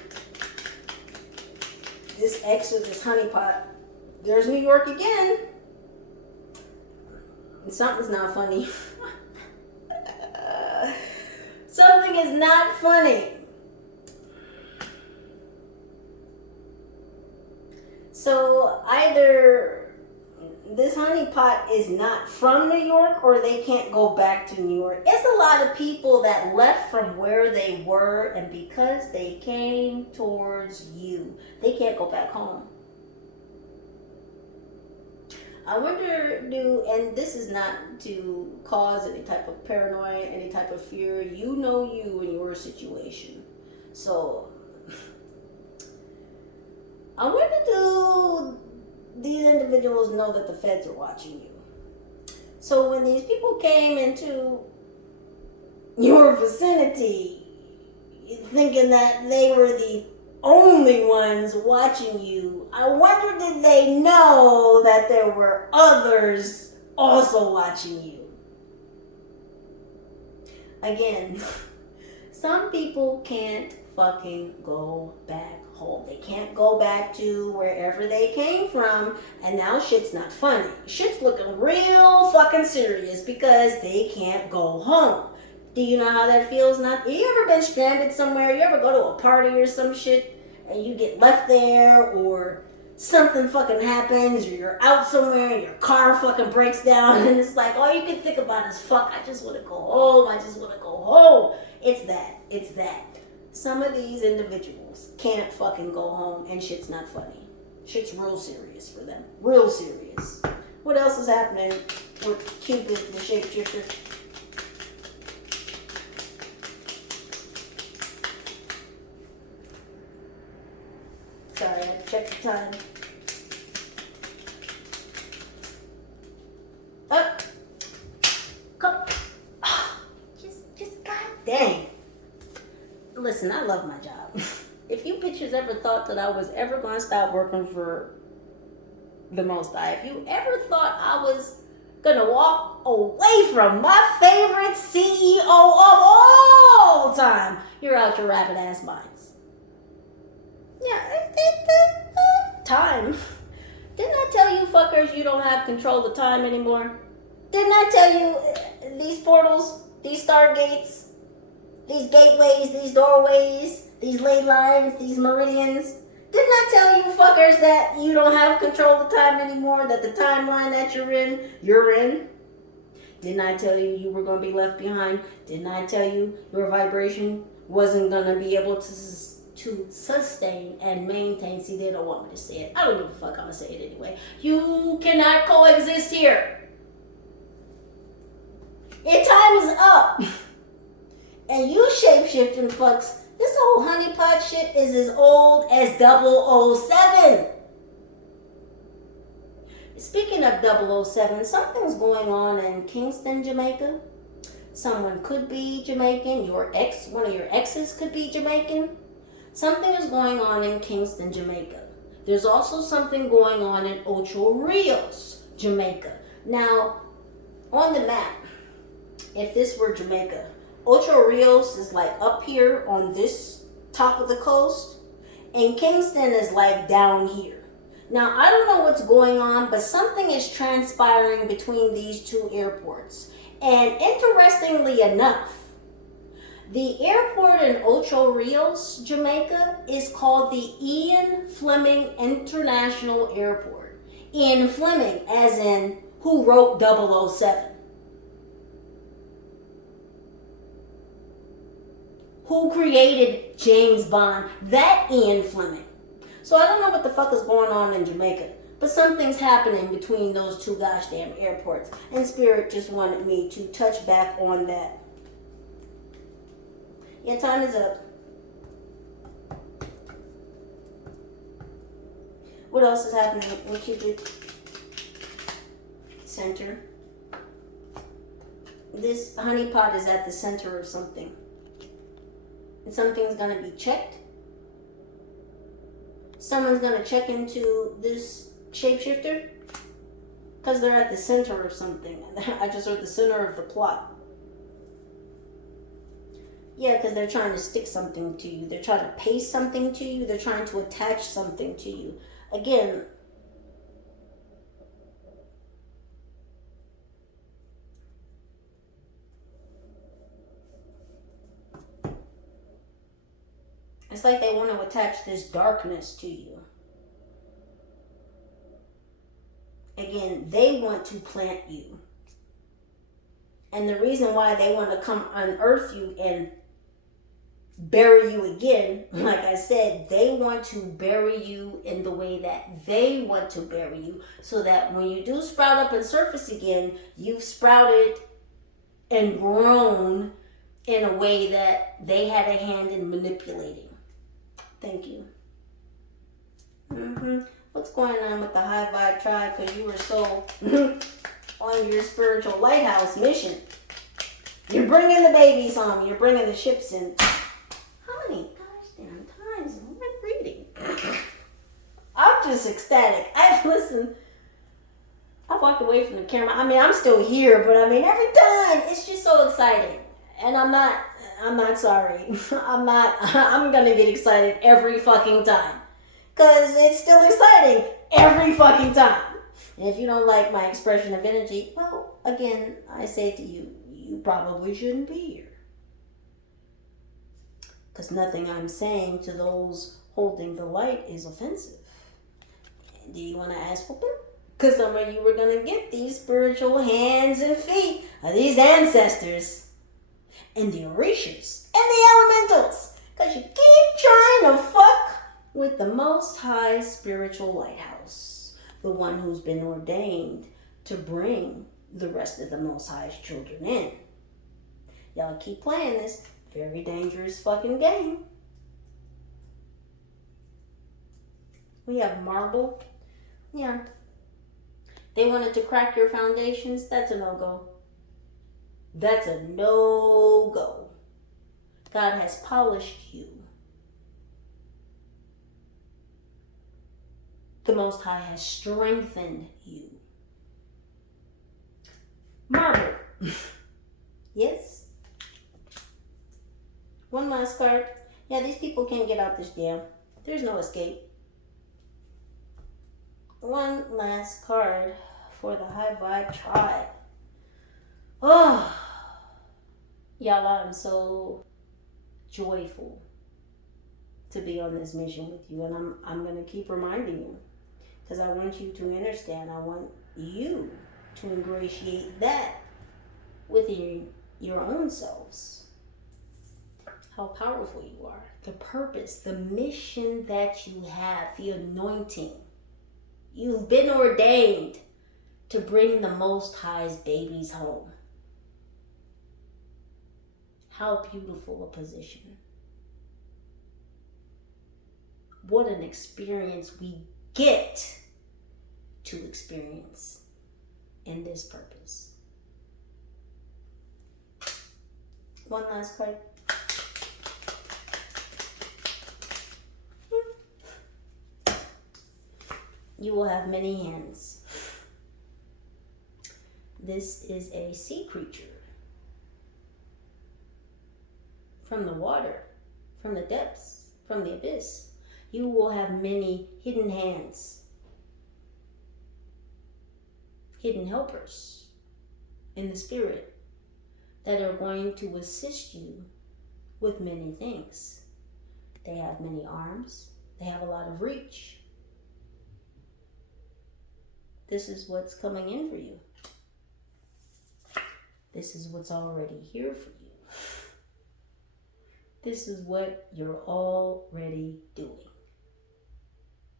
This ex with this honeypot. There's New York again. And something's not funny. Something is not funny. So either this honeypot is not from New York or they can't go back to New York. It's a lot of people that left from where they were, and because they came towards you, they can't go back home. I wonder, and this is not to cause any type of paranoia, any type of fear. You know you in your situation. So I wonder, do these individuals know that the feds are watching you? So when these people came into your vicinity thinking that they were the only ones watching you, I wonder did they know that there were others also watching you? Again, some people can't fucking go back home. They can't go back to wherever they came from, and now shit's not funny. Shit's looking real fucking serious because they can't go home. Do you know how that feels? Not, you ever been stranded somewhere? You ever go to a party or some shit and you get left there, or something fucking happens, or you're out somewhere and your car fucking breaks down and it's like all you can think about is fuck, I just want to go home, I just want to go home. It's that. Some of these individuals can't fucking go home and shit's not funny. Shit's real serious for them. Real serious. What else is happening with Cupid, the shapeshifter? Sorry, I checked the time. Up. Come. Just god dang. Listen, I love my job. If you bitches ever thought that I was ever going to stop working for the Most High, if you ever thought I was going to walk away from my favorite CEO of all time, you're out your rabbit ass minds. Yeah, time. Didn't I tell you fuckers you don't have control of time anymore? Didn't I tell you these portals, these stargates, these gateways, these doorways, these ley lines, these meridians? Didn't I tell you fuckers that you don't have control of time anymore, that the timeline that you're in? Didn't I tell you you were going to be left behind? Didn't I tell you your vibration wasn't going to be able to sustain and maintain? See, they don't want me to say it. I don't give a fuck, I'm going to say it anyway. You cannot coexist here. Your time is up. And you shape-shifting fucks, this whole honeypot shit is as old as 007. Speaking of 007, something's going on in Kingston, Jamaica. Someone could be Jamaican. One of your exes could be Jamaican. Something is going on in Kingston, Jamaica. There's also something going on in Ocho Rios, Jamaica. Now, on the map, if this were Jamaica, Ocho Rios is like up here on this top of the coast, and Kingston is like down here. Now, I don't know what's going on, but something is transpiring between these two airports. And interestingly enough, the airport in Ocho Rios, Jamaica, is called the Ian Fleming International Airport. Ian Fleming, as in who wrote 007. Who created James Bond? That Ian Fleming. So I don't know what the fuck is going on in Jamaica, but something's happening between those two gosh damn airports. And Spirit just wanted me to touch back on that. Yeah, time is up. What else is happening in Cupid Center? This honeypot is at the center of something. And something's going to be checked. Someone's going to check into this shapeshifter. Because they're at the center of something. I just heard the center of the plot. Yeah, because they're trying to stick something to you. They're trying to paste something to you. They're trying to attach something to you. Again, it's like they want to attach this darkness to you. Again, they want to plant you. And the reason why they want to come unearth you and bury you again, like I said, they want to bury you in the way that they want to bury you, so that when you do sprout up and surface again, you've sprouted and grown in a way that they had a hand in manipulating. Thank you. What's going on with the High Vibe Tribe? Because you were so on on your spiritual lighthouse mission. You're bringing the babies home. You're bringing the ships in. How many gosh damn times am I reading? I'm just ecstatic. I've listened. I walked away from the camera. I mean, I'm still here, but I mean, every time it's just so exciting. And I'm not sorry. I'm gonna get excited every fucking time. Cause it's still exciting every fucking time. And if you don't like my expression of energy, well, again, I say to you, you probably shouldn't be here. Because nothing I'm saying to those holding the light is offensive. Do you want to ask for it? Because some of you were going to get these spiritual hands and feet of these ancestors and the Orishas and the elementals. Because you keep trying to fuck with the Most High spiritual lighthouse, the one who's been ordained to bring the rest of the Most High's children in. Y'all keep playing this very dangerous fucking game. We have marble. Yeah. They wanted to crack your foundations. That's a no-go. That's a no-go. God has polished you. The Most High has strengthened you. Marble. Yes? One last card. Yeah, these people can't get out this jam. There's no escape. One last card for the High Vibe Tribe. Oh, y'all, I'm so joyful to be on this mission with you, and I'm going to keep reminding you because I want you to understand. I want you to ingratiate that within your own selves. How powerful you are, the purpose, the mission that you have, the anointing. You've been ordained to bring the Most High's babies home. How beautiful a position. What an experience we get to experience in this purpose. One last card. You will have many hands. This is a sea creature. From the water, from the depths, from the abyss. You will have many hidden hands. Hidden helpers in the spirit that are going to assist you with many things. They have many arms. They have a lot of reach. This is what's coming in for you. This is what's already here for you. This is what you're already doing.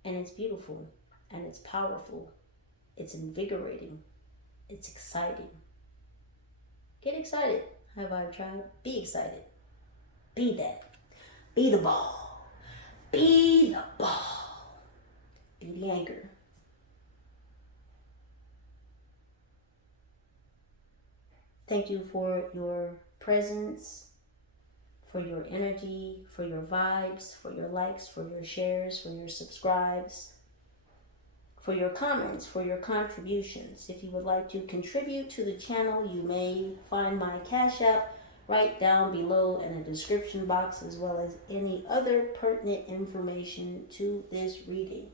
And it's beautiful, and it's powerful, it's invigorating, it's exciting. Get excited, High Vibe Tribe. Be excited. Be that. Be the ball. Be the ball. Be the anchor. Thank you for your presence, for your energy, for your vibes, for your likes, for your shares, for your subscribes, for your comments, for your contributions. If you would like to contribute to the channel, you may find my Cash App right down below in the description box, as well as any other pertinent information to this reading.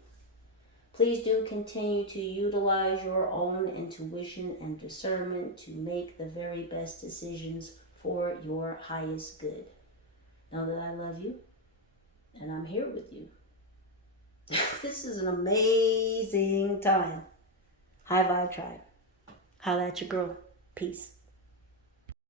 Please do continue to utilize your own intuition and discernment to make the very best decisions for your highest good. Know that I love you, and I'm here with you. This is an amazing time. High Vibe Tribe. Holla at your girl. Peace.